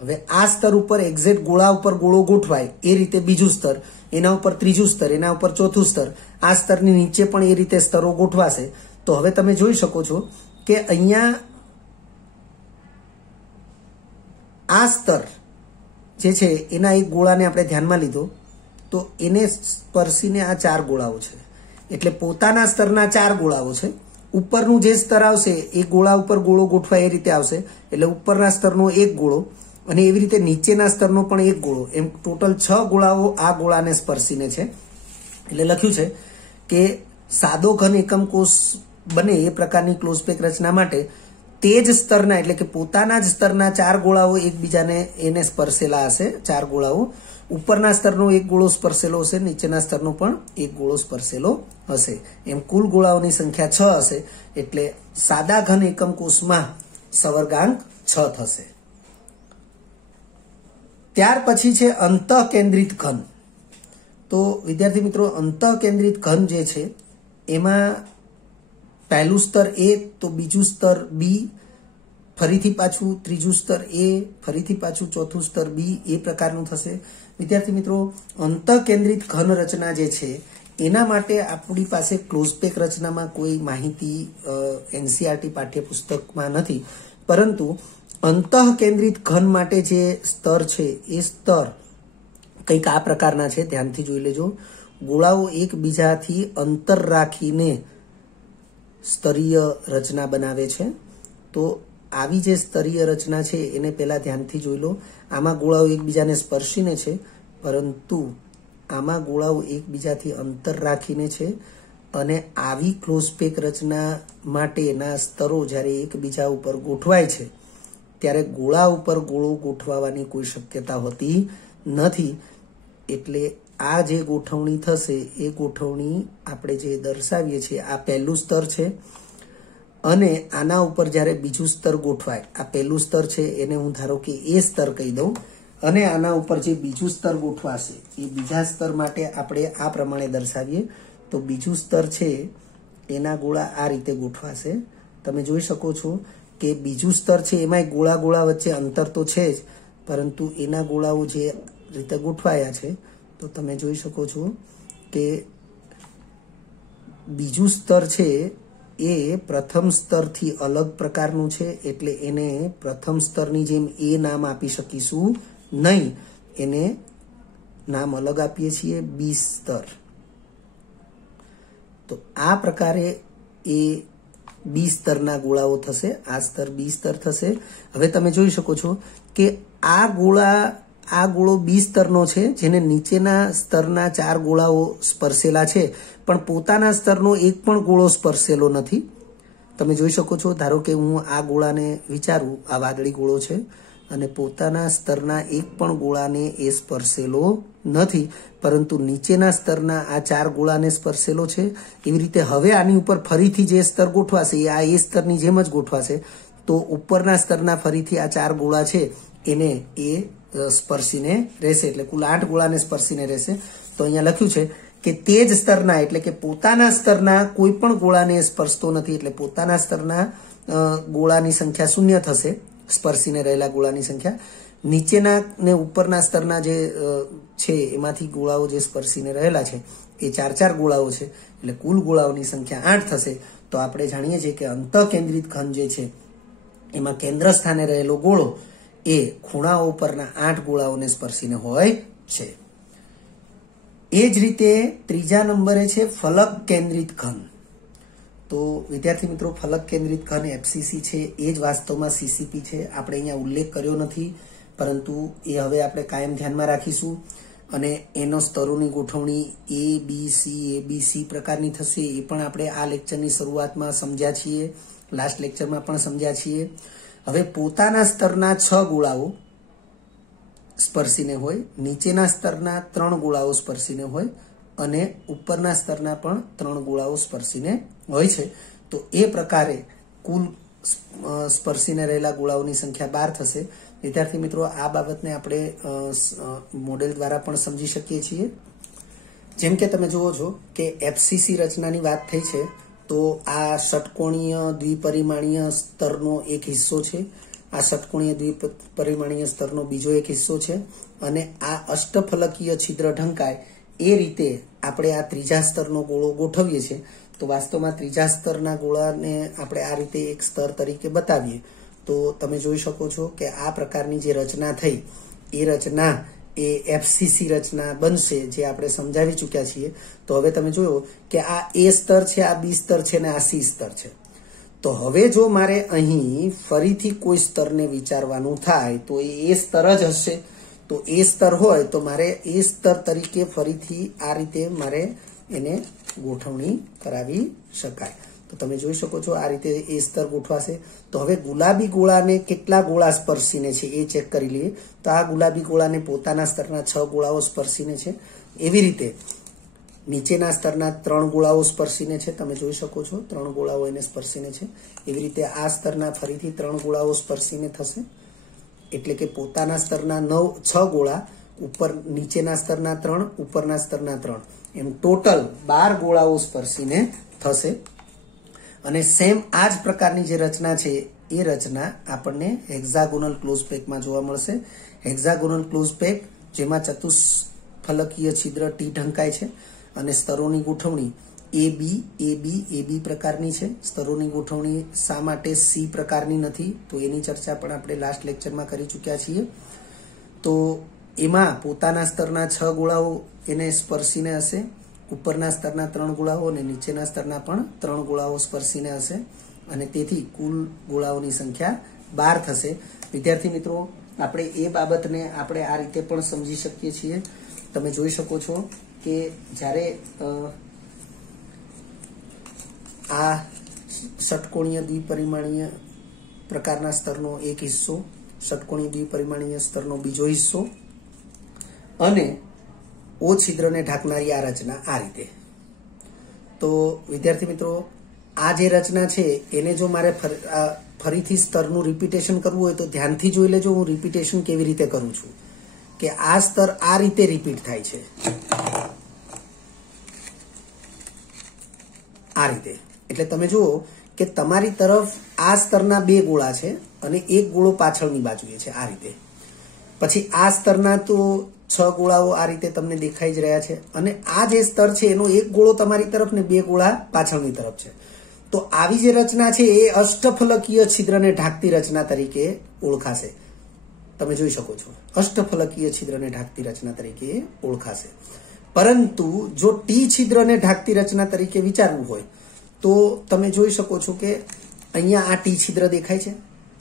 હવે આ સ્તર ઉપર એક્ઝેક્ટ ગોળા ઉપર ગોળો ગોઠવાય એ રીતે બીજું સ્તર, એના ઉપર ત્રીજું સ્તર, એના ઉપર ચોથું સ્તર, આ સ્તરની નીચે પણ એ રીતે સ્તરો ગોઠવાશે. તો હવે તમે જોઈ શકો છો કે અહીંયા આ સ્તર જે છે એના એક ગોળાને આપણે ધ્યાનમાં લીધો, તો એને સ્પર્શીને આ 4 ગોળાઓ છે. એટલે પોતાના સ્તરના 4 ગોળાઓ છે. ઉપરનું જે સ્તર આવશે એ ગોળા ઉપર ગોળો ગોઠવાય એ રીતે આવશે, એટલે ઉપરના સ્તરનો એક ગોળો અને એવી રીતે નીચેના સ્તરનો પણ એક ગોળો, એમ ટોટલ 6 ગોળાઓ આ ગોળાને સ્પર્શીને છે. એટલે લખ્યું છે કે સાદો ઘન એકમ કોષ બને એ પ્રકારની ક્લોઝ પેક રચના માટે તે જ સ્તરના એટલે કે પોતાના જ સ્તરના 4 ગોળાઓ એકબીજાને એને સ્પર્શેલા હશે. 4 ગોળાઓ, ઉપરના સ્તરનો એક ગોળો સ્પર્શેલો હશે, નીચેના સ્તરનો પણ એક ગોળો સ્પર્શેલો હશે. એમ કુલ ગોળાઓની સંખ્યા 6 હશે. એટલે સાદા ઘન એકમ કોષમાં સવર્ગાંક 6 થશે. ત્યાર પછી છે અંતઃકેન્દ્રિત ઘન. તો વિદ્યાર્થી મિત્રો, અંતઃકેન્દ્રિત ઘન જે છે એમાં પહેલું સ્તર A, તો બીજું સ્તર B, ફરીથી પાછું ત્રીજું સ્તર A, ફરીથી પાછું ચોથું સ્તર B, એ પ્રકારનું થશે. વિદ્યાર્થી મિત્રો, અંતઃકેન્દ્રિત ઘન રચના જે છે એના માટે આપણી પાસે ક્લોઝ પેક રચનામાં કોઈ માહિતી NCERT પાઠ્યપુસ્તકમાં નથી, પરંતુ અંતઃકેન્દ્રિત ઘન માટે જે સ્તર છે એ સ્તર કંઈક આ પ્રકારના છે. ધ્યાનથી જોઈ લેજો. ગોળાઓ એકબીજાથી અંતર રાખીને સ્તરીય રચના બનાવે છે. તો આવી જે સ્તરીય રચના છે એને પહેલા ધ્યાનથી જોઈ લો. આમાં ગોળાઓ એકબીજાને સ્પર્શીને છે, પરંતુ આમાં ગોળાઓ એકબીજાથી અંતર રાખીને છે. અને આવી ક્લોઝ પેક રચના માટેના સ્તરો જ્યારે એકબીજા ઉપર ગોઠવાય છે ત્યારે ગોળા ઉપર ગોળો ગોઠવવાની કોઈ શક્યતા હોતી નથી. એટલે આ જે ગોઠવણી થશે એ ગોઠવણી આપણે જે દર્શાવીએ છીએ આ પહેલું સ્તર છે, અને આના ઉપર જ્યારે બીજું સ્તર ગોઠવાય, આ પહેલું સ્તર છે એને હું ધારો કે એ સ્તર કહી દઉં, અને આના ઉપર જે બીજું સ્તર ગોઠવાશે એ બીજા સ્તર માટે આપણે આ પ્રમાણે દર્શાવીએ. તો બીજું સ્તર છે એના ગોળા આ રીતે ગોઠવાશે. તમે જોઈ શકો છો કે બીજું સ્તર છે એમાંય ગોળા ગોળા વચ્ચે અંતર તો છે જ, પરંતુ એના ગોળાઓ જે રીતે ગોઠવાયા છે તો તમે જોઈ શકો છો કે બીજું સ્તર છે એ પ્રથમ સ્તરથી અલગ પ્રકારનું છે. એટલે એને પ્રથમ સ્તરની જેમ એ નામ આપી શકીશું નહીં, એને નામ અલગ આપીએ છીએ બી સ્તર. તો આ પ્રકારે એ બી સ્તરના ગોળાઓ થશે. આ સ્તર બી સ્તર થશે. હવે તમે જોઈ શકો છો કે આ ગોળો બી સ્તરનો છે, જેને નીચેના સ્તરના 4 ગોળાઓ સ્પર્શેલા છે, પણ પોતાના સ્તરનો એક પણ ગોળો સ્પર્શેલો નથી. તમે જોઈ શકો છો, ધારો કે હું આ ગોળાને વિચારું, આ વાદળી ગોળો છે અને પોતાના સ્તરના એક પણ ગોળાને એ સ્પર્શેલો નથી, પરંતુ નીચેના સ્તરના આ 4 ગોળાને સ્પર્શેલો છે. એવી રીતે હવે આની ઉપર ફરીથી જે સ્તર ગોઠવાશે એ આ એ સ્તરની જેમ જ ગોઠવાશે. તો ઉપરના સ્તરના ફરીથી આ 4 ગોળા છે એને એ સ્પર્શીને રહેશે. એટલે કુલ 8 ગોળાને સ્પર્શીને રહેશે. તો અહીંયા લખ્યું છે કે તે જ સ્તરના એટલે કે પોતાના સ્તરના કોઈ પણ ગોળાને સ્પર્શતો નથી. એટલે પોતાના સ્તરના ગોળાની સંખ્યા 0 થશે, સ્પર્શીને રહેલા ગોળાની સંખ્યા. નીચેના ને ઉપરના સ્તરના જે છે એમાંથી ગોળાઓ જે સ્પર્શીને રહેલા છે એ 4 ગોળાઓ છે. એટલે કુલ ગોળાઓની સંખ્યા 8 થશે. તો આપણે જાણીએ છીએ કે અંતઃકેન્દ્રિત ઘન જે છે એમાં કેન્દ્ર સ્થાને રહેલો ગોળો એ ખૂણાઓ પરના 8 ગોળાઓને સ્પર્શીને હોય છે. એ જ રીતે ત્રીજા નંબરે છે ફલક કેન્દ્રિત ઘન. તો વિદ્યાર્થી મિત્રો, ફલક કેન્દ્રિત ઘન FCC છે એ જ વાસ્તવમાં CCP છે. આપણે અહીંયા ઉલ્લેખ કર્યો નથી, પરંતુ એ હવે આપણે કાયમ ધ્યાનમાં રાખીશું. અને એનો સ્તરોની ગોઠવણી ABC પ્રકારની થશે. એ પણ આપણે આ લેક્ચરની શરૂઆતમાં સમજ્યા છીએ, લાસ્ટ લેક્ચરમાં પણ સમજ્યા છીએ. હવે પોતાના સ્તરના 6 ગોળાઓ સ્પર્શીને હોય, નીચેના સ્તરના 3 ગોળાઓ સ્પર્શીને હોય, અને ઉપરના સ્તરના પણ 3 ગોળાઓ સ્પર્શીને હોય છે. તો એ પ્રકારે કુલ સ્પર્શીને રહેલા ગોળાઓની સંખ્યા 12 થશે। વિદ્યાર્થી મિત્રો, આ બાબતને આપણે મોડેલ દ્વારા પણ સમજી શકીએ છીએ। જેમ કે તમે જુઓ છો કે એફસીસી રચનાની વાત થઈ છે, તો આ ષટકોણીય દ્વિપરિમાણીય સ્તરનો એક હિસ્સો છે, આ ષટકોણીય દ્વિપરિમાણીય સ્તરનો બીજો એક હિસ્સો છે, અને આ અષ્ટફલકીય છિદ્ર ઢંકાય એ રીતે આપણે આ ત્રીજા સ્તરનો ગોળો ગોઠવીએ છીએ। તો વાસ્તવમાં ત્રીજા સ્તરના ગોળાને આપણે આ રીતે એક સ્તર તરીકે બતાવીએ તો તમે જોઈ શકો છો કે આ પ્રકારની જે રચના થઈ એ રચના એ એફસીસી રચના બનશે, જે આપણે સમજાવી ચૂક્યા છીએ। તો હવે તમે જોયો કે આ એ સ્તર છે, આ બી સ્તર છે, અને આ સી સ્તર છે। તો હવે જો મારે અહીં ફરીથી કોઈ સ્તરને વિચારવાનું થાય તો એ સ્તર જ હશે। તો એ સ્તર હોય તો મારે એ સ્તર તરીકે ફરીથી આ રીતે મારે એને ગોઠવણી કરાવી શકાય। તો તમે જોઈ શકો છો આ રીતે એ સ્તર ગોઠવાશે। તો હવે ગુલાબી ગોળાને કેટલા ગોળા સ્પર્શીને છે એ ચેક કરી લઈએ। તો આ ગુલાબી ગોળાને પોતાના સ્તરના 6 ગોળાઓ સ્પર્શીને છે। એવી રીતે નીચેના સ્તરના 3 ગોળાઓ સ્પર્શીને છે, તમે જોઈ શકો છો 3 ગોળાઓ એને સ્પર્શીને છે। એવી રીતે આ સ્તરના ફરીથી 3 ગોળાઓ સ્પર્શીને થશે, એટલે કે પોતાના સ્તરના 6 ગોળા, ઉપર નીચેના સ્તરના 3, ઉપરના સ્તરના 3, એમ ટોટલ 12 ગોળાઓ સ્પર્શીને થશે। અને સેમ આ જ પ્રકારની જે રચના છે એ રચના આપણને હેક્ઝાગોનલ ક્લોઝ પેકમાં જોવા મળશે। હેક્ઝાગોનલ ક્લોઝ પેક જેમાં ચતુષ્ફલકીય છિદ્ર ટી ઢંકાય છે અને સ્તરોની ગોઠવણી એ બી પ્રકારની છે। સ્તરોની ગોઠવણી શા માટે સી પ્રકારની નથી તો એની ચર્ચા પણ આપણે લાસ્ટ લેક્ચરમાં કરી ચૂક્યા છીએ। તો એમાં પોતાના સ્તરના 6 ગોળાઓ એને સ્પર્શીને હશે, ઉપરના સ્તરના 3 ગોળાઓ અને નીચેના સ્તરના પણ 3 ગોળાઓ સ્પર્શીને હશે, અને તેથી કુલ ગોળાઓની સંખ્યા 12 થશે। વિદ્યાર્થી મિત્રો, આપણે એ બાબતને આપણે આ રીતે પણ સમજી શકીએ છીએ। તમે જોઈ શકો છો કે જ્યારે આ ષટકોણીય દ્વિપરિમાણીય પ્રકારના સ્તરનો એક હિસ્સો, ષટકોણીય દ્વિપરિમાણીય સ્તરનો બીજો હિસ્સો અને ઓ છિદ્રને ઢાંકનારી આ રચના આ રીતે। તો વિદ્યાર્થી મિત્રો, આ જે રચના છે એને જો મારે ફરીથી સ્તરનું રિપીટેશન કરવું હોય તો ધ્યાનથી જોઈ લેજો હું રિપીટેશન કેવી રીતે કરું છું, કે આ સ્તર આ રીતે રિપીટ થાય છે, આ રીતે। એટલે તમે જુઓ કે તમારી તરફ આ સ્તરના 2 ગોળા છે અને એક ગોળો પાછળની બાજુએ છે આ રીતે। પછી આ સ્તરના તો 6 ગોળાઓ આ રીતે તમને દેખાઈ જ રહ્યા છે, અને આ જે સ્તર છે એનો એક ગોળો તમારી તરફ ને 2 ગોળા પાછળની તરફ છે। તો આવી જે રચના છે એ અષ્ટફલકીય છિદ્રને ઢાંકતી રચના તરીકે ઓળખાશે। તમે જોઈ શકો છો અષ્ટફલકીય છિદ્રને ઢાંકતી રચના તરીકે ઓળખાશે। પરંતુ જો ટી છિદ્રને ઢાંકતી રચના તરીકે વિચારવું હોય તો તમે જોઈ શકો છો કે અહીંયા આ ટી છિદ્ર દેખાય છે,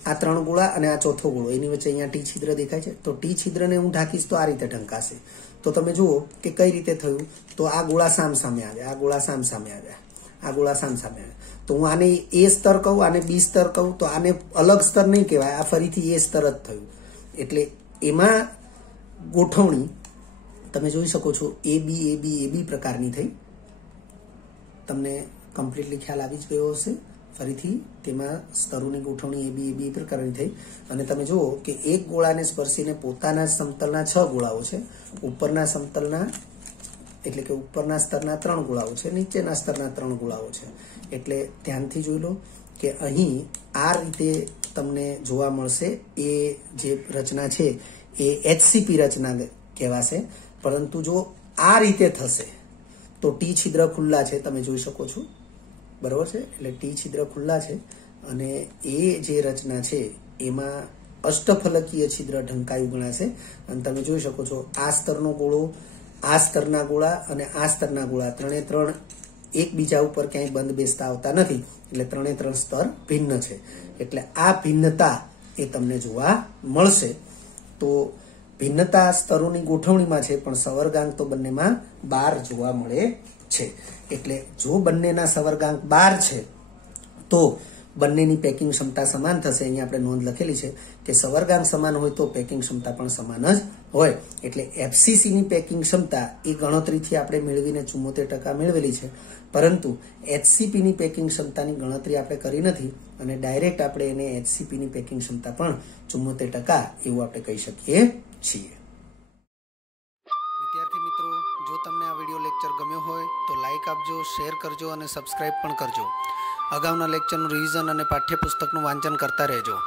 આ 3 ગોળા અને આ ચોથો ગોળો, એની વચ્ચે અહીંયા ટી છિદ્ર દેખાય છે। તો ટી છિદ્રને હું ઢાંકીશ તો આ રીતે ઢંકાશે। તો તમે જુઓ કે કઈ રીતે થયું, તો આ ગોળા સામસામે આવ્યા, આ ગોળા સામસામે આવ્યા, આ ગોળા સામસામે આવ્યા। તો હું આને એ સ્તર કહું, આને બી સ્તર કહું તો આને અલગ સ્તર નહીં કહેવાય, આ ફરીથી એ સ્તર જ થયું। એટલે એમાં ગોઠવણી તમે જોઈ શકો છો એ બી પ્રકારની થઈ। તમને કમ્પ્લીટલી ખ્યાલ આવી જ ગયો હશે। ફરીથી તેમાં સ્તરોની ગોઠવણી એ બી પ્રકારની થઈ, અને તમે જુઓ કે એક ગોળાને સ્પર્શીને પોતાના સમતલના 6 ગોળાઓ છે, ઉપરના સમતલના એટલે કે ઉપરના સ્તરના 3 ગોળાઓ છે, નીચેના સ્તરના 3 ગોળાઓ છે। એટલે ધ્યાનથી જોઈ લો કે અહીં આ રીતે તમને જોવા મળશે। એ જે રચના છે એ એચસીપી રચના કહેવાશે। પરંતુ જો આ રીતે થશે તો ટી છિદ્ર ખુલ્લા છે, તમે જોઈ શકો છો, બરોબર છે। એટલે ટી છિદ્ર ખુલ્લા છે અને એ જે રચના છે એમાં અષ્ટફલકીય છિદ્ર ઢંકાયું ગણાશે। અને તમે જોઈ શકો છો આ સ્તરનો ગોળો, આ સ્તરના ગોળા અને આ સ્તરના ગોળા 3 એકબીજા ઉપર ક્યાંય બંધ બેસતા આવતા નથી, એટલે 3 સ્તર ભિન્ન છે। એટલે આ ભિન્નતા એ તમને જોવા મળશે। તો ભિન્નતા સ્તરોની ગોઠવણીમાં છે, પણ સવર્ગાંક તો બંનેમાં 12 જોવા મળે છે। એટલે જો બંનેના સવર્ગાંક 12 છે તો બંનેની પેકિંગ ક્ષમતા સમાન થશે. અહીંયા આપણે નોંધ લખેલી છે કે સવર્ગાંક સમાન હોય તો પેકિંગ ક્ષમતા પણ સમાન જ હોય. એટલે એફસીસીની પેકિંગ ક્ષમતા એ ગણતરીથી આપણે મેળવીને 74% મેળવેલી છે, પરંતુ એચસીપીની પેકિંગ ક્ષમતાની ગણતરી આપણે કરી નથી અને ડાયરેક્ટ આપણે એને એચસીપીની પેકિંગ ક્ષમતા પણ 74% એવું આપણે કહી શકીએ છીએ. વિદ્યાર્થી મિત્રો, જો તમને આ વિડીયો લેક્ચર ગમ્યો હોય તો લાઇક આપજો, શેર કરજો અને સબસ્ક્રાઇબ પણ કરજો. અગાઉના લેક્ચરનું રિવિઝન અને પાઠ્યપુસ્તકનું વાંચન કરતા રહેજો.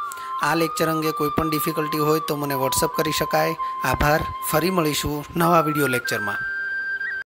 આ લેક્ચર અંગે કોઈ પણ ડિફિકલ્ટી હોય તો મને વોટ્સઅપ કરી શકાય. આભાર. ફરી મળીશું નવા વિડીયો લેક્ચરમાં.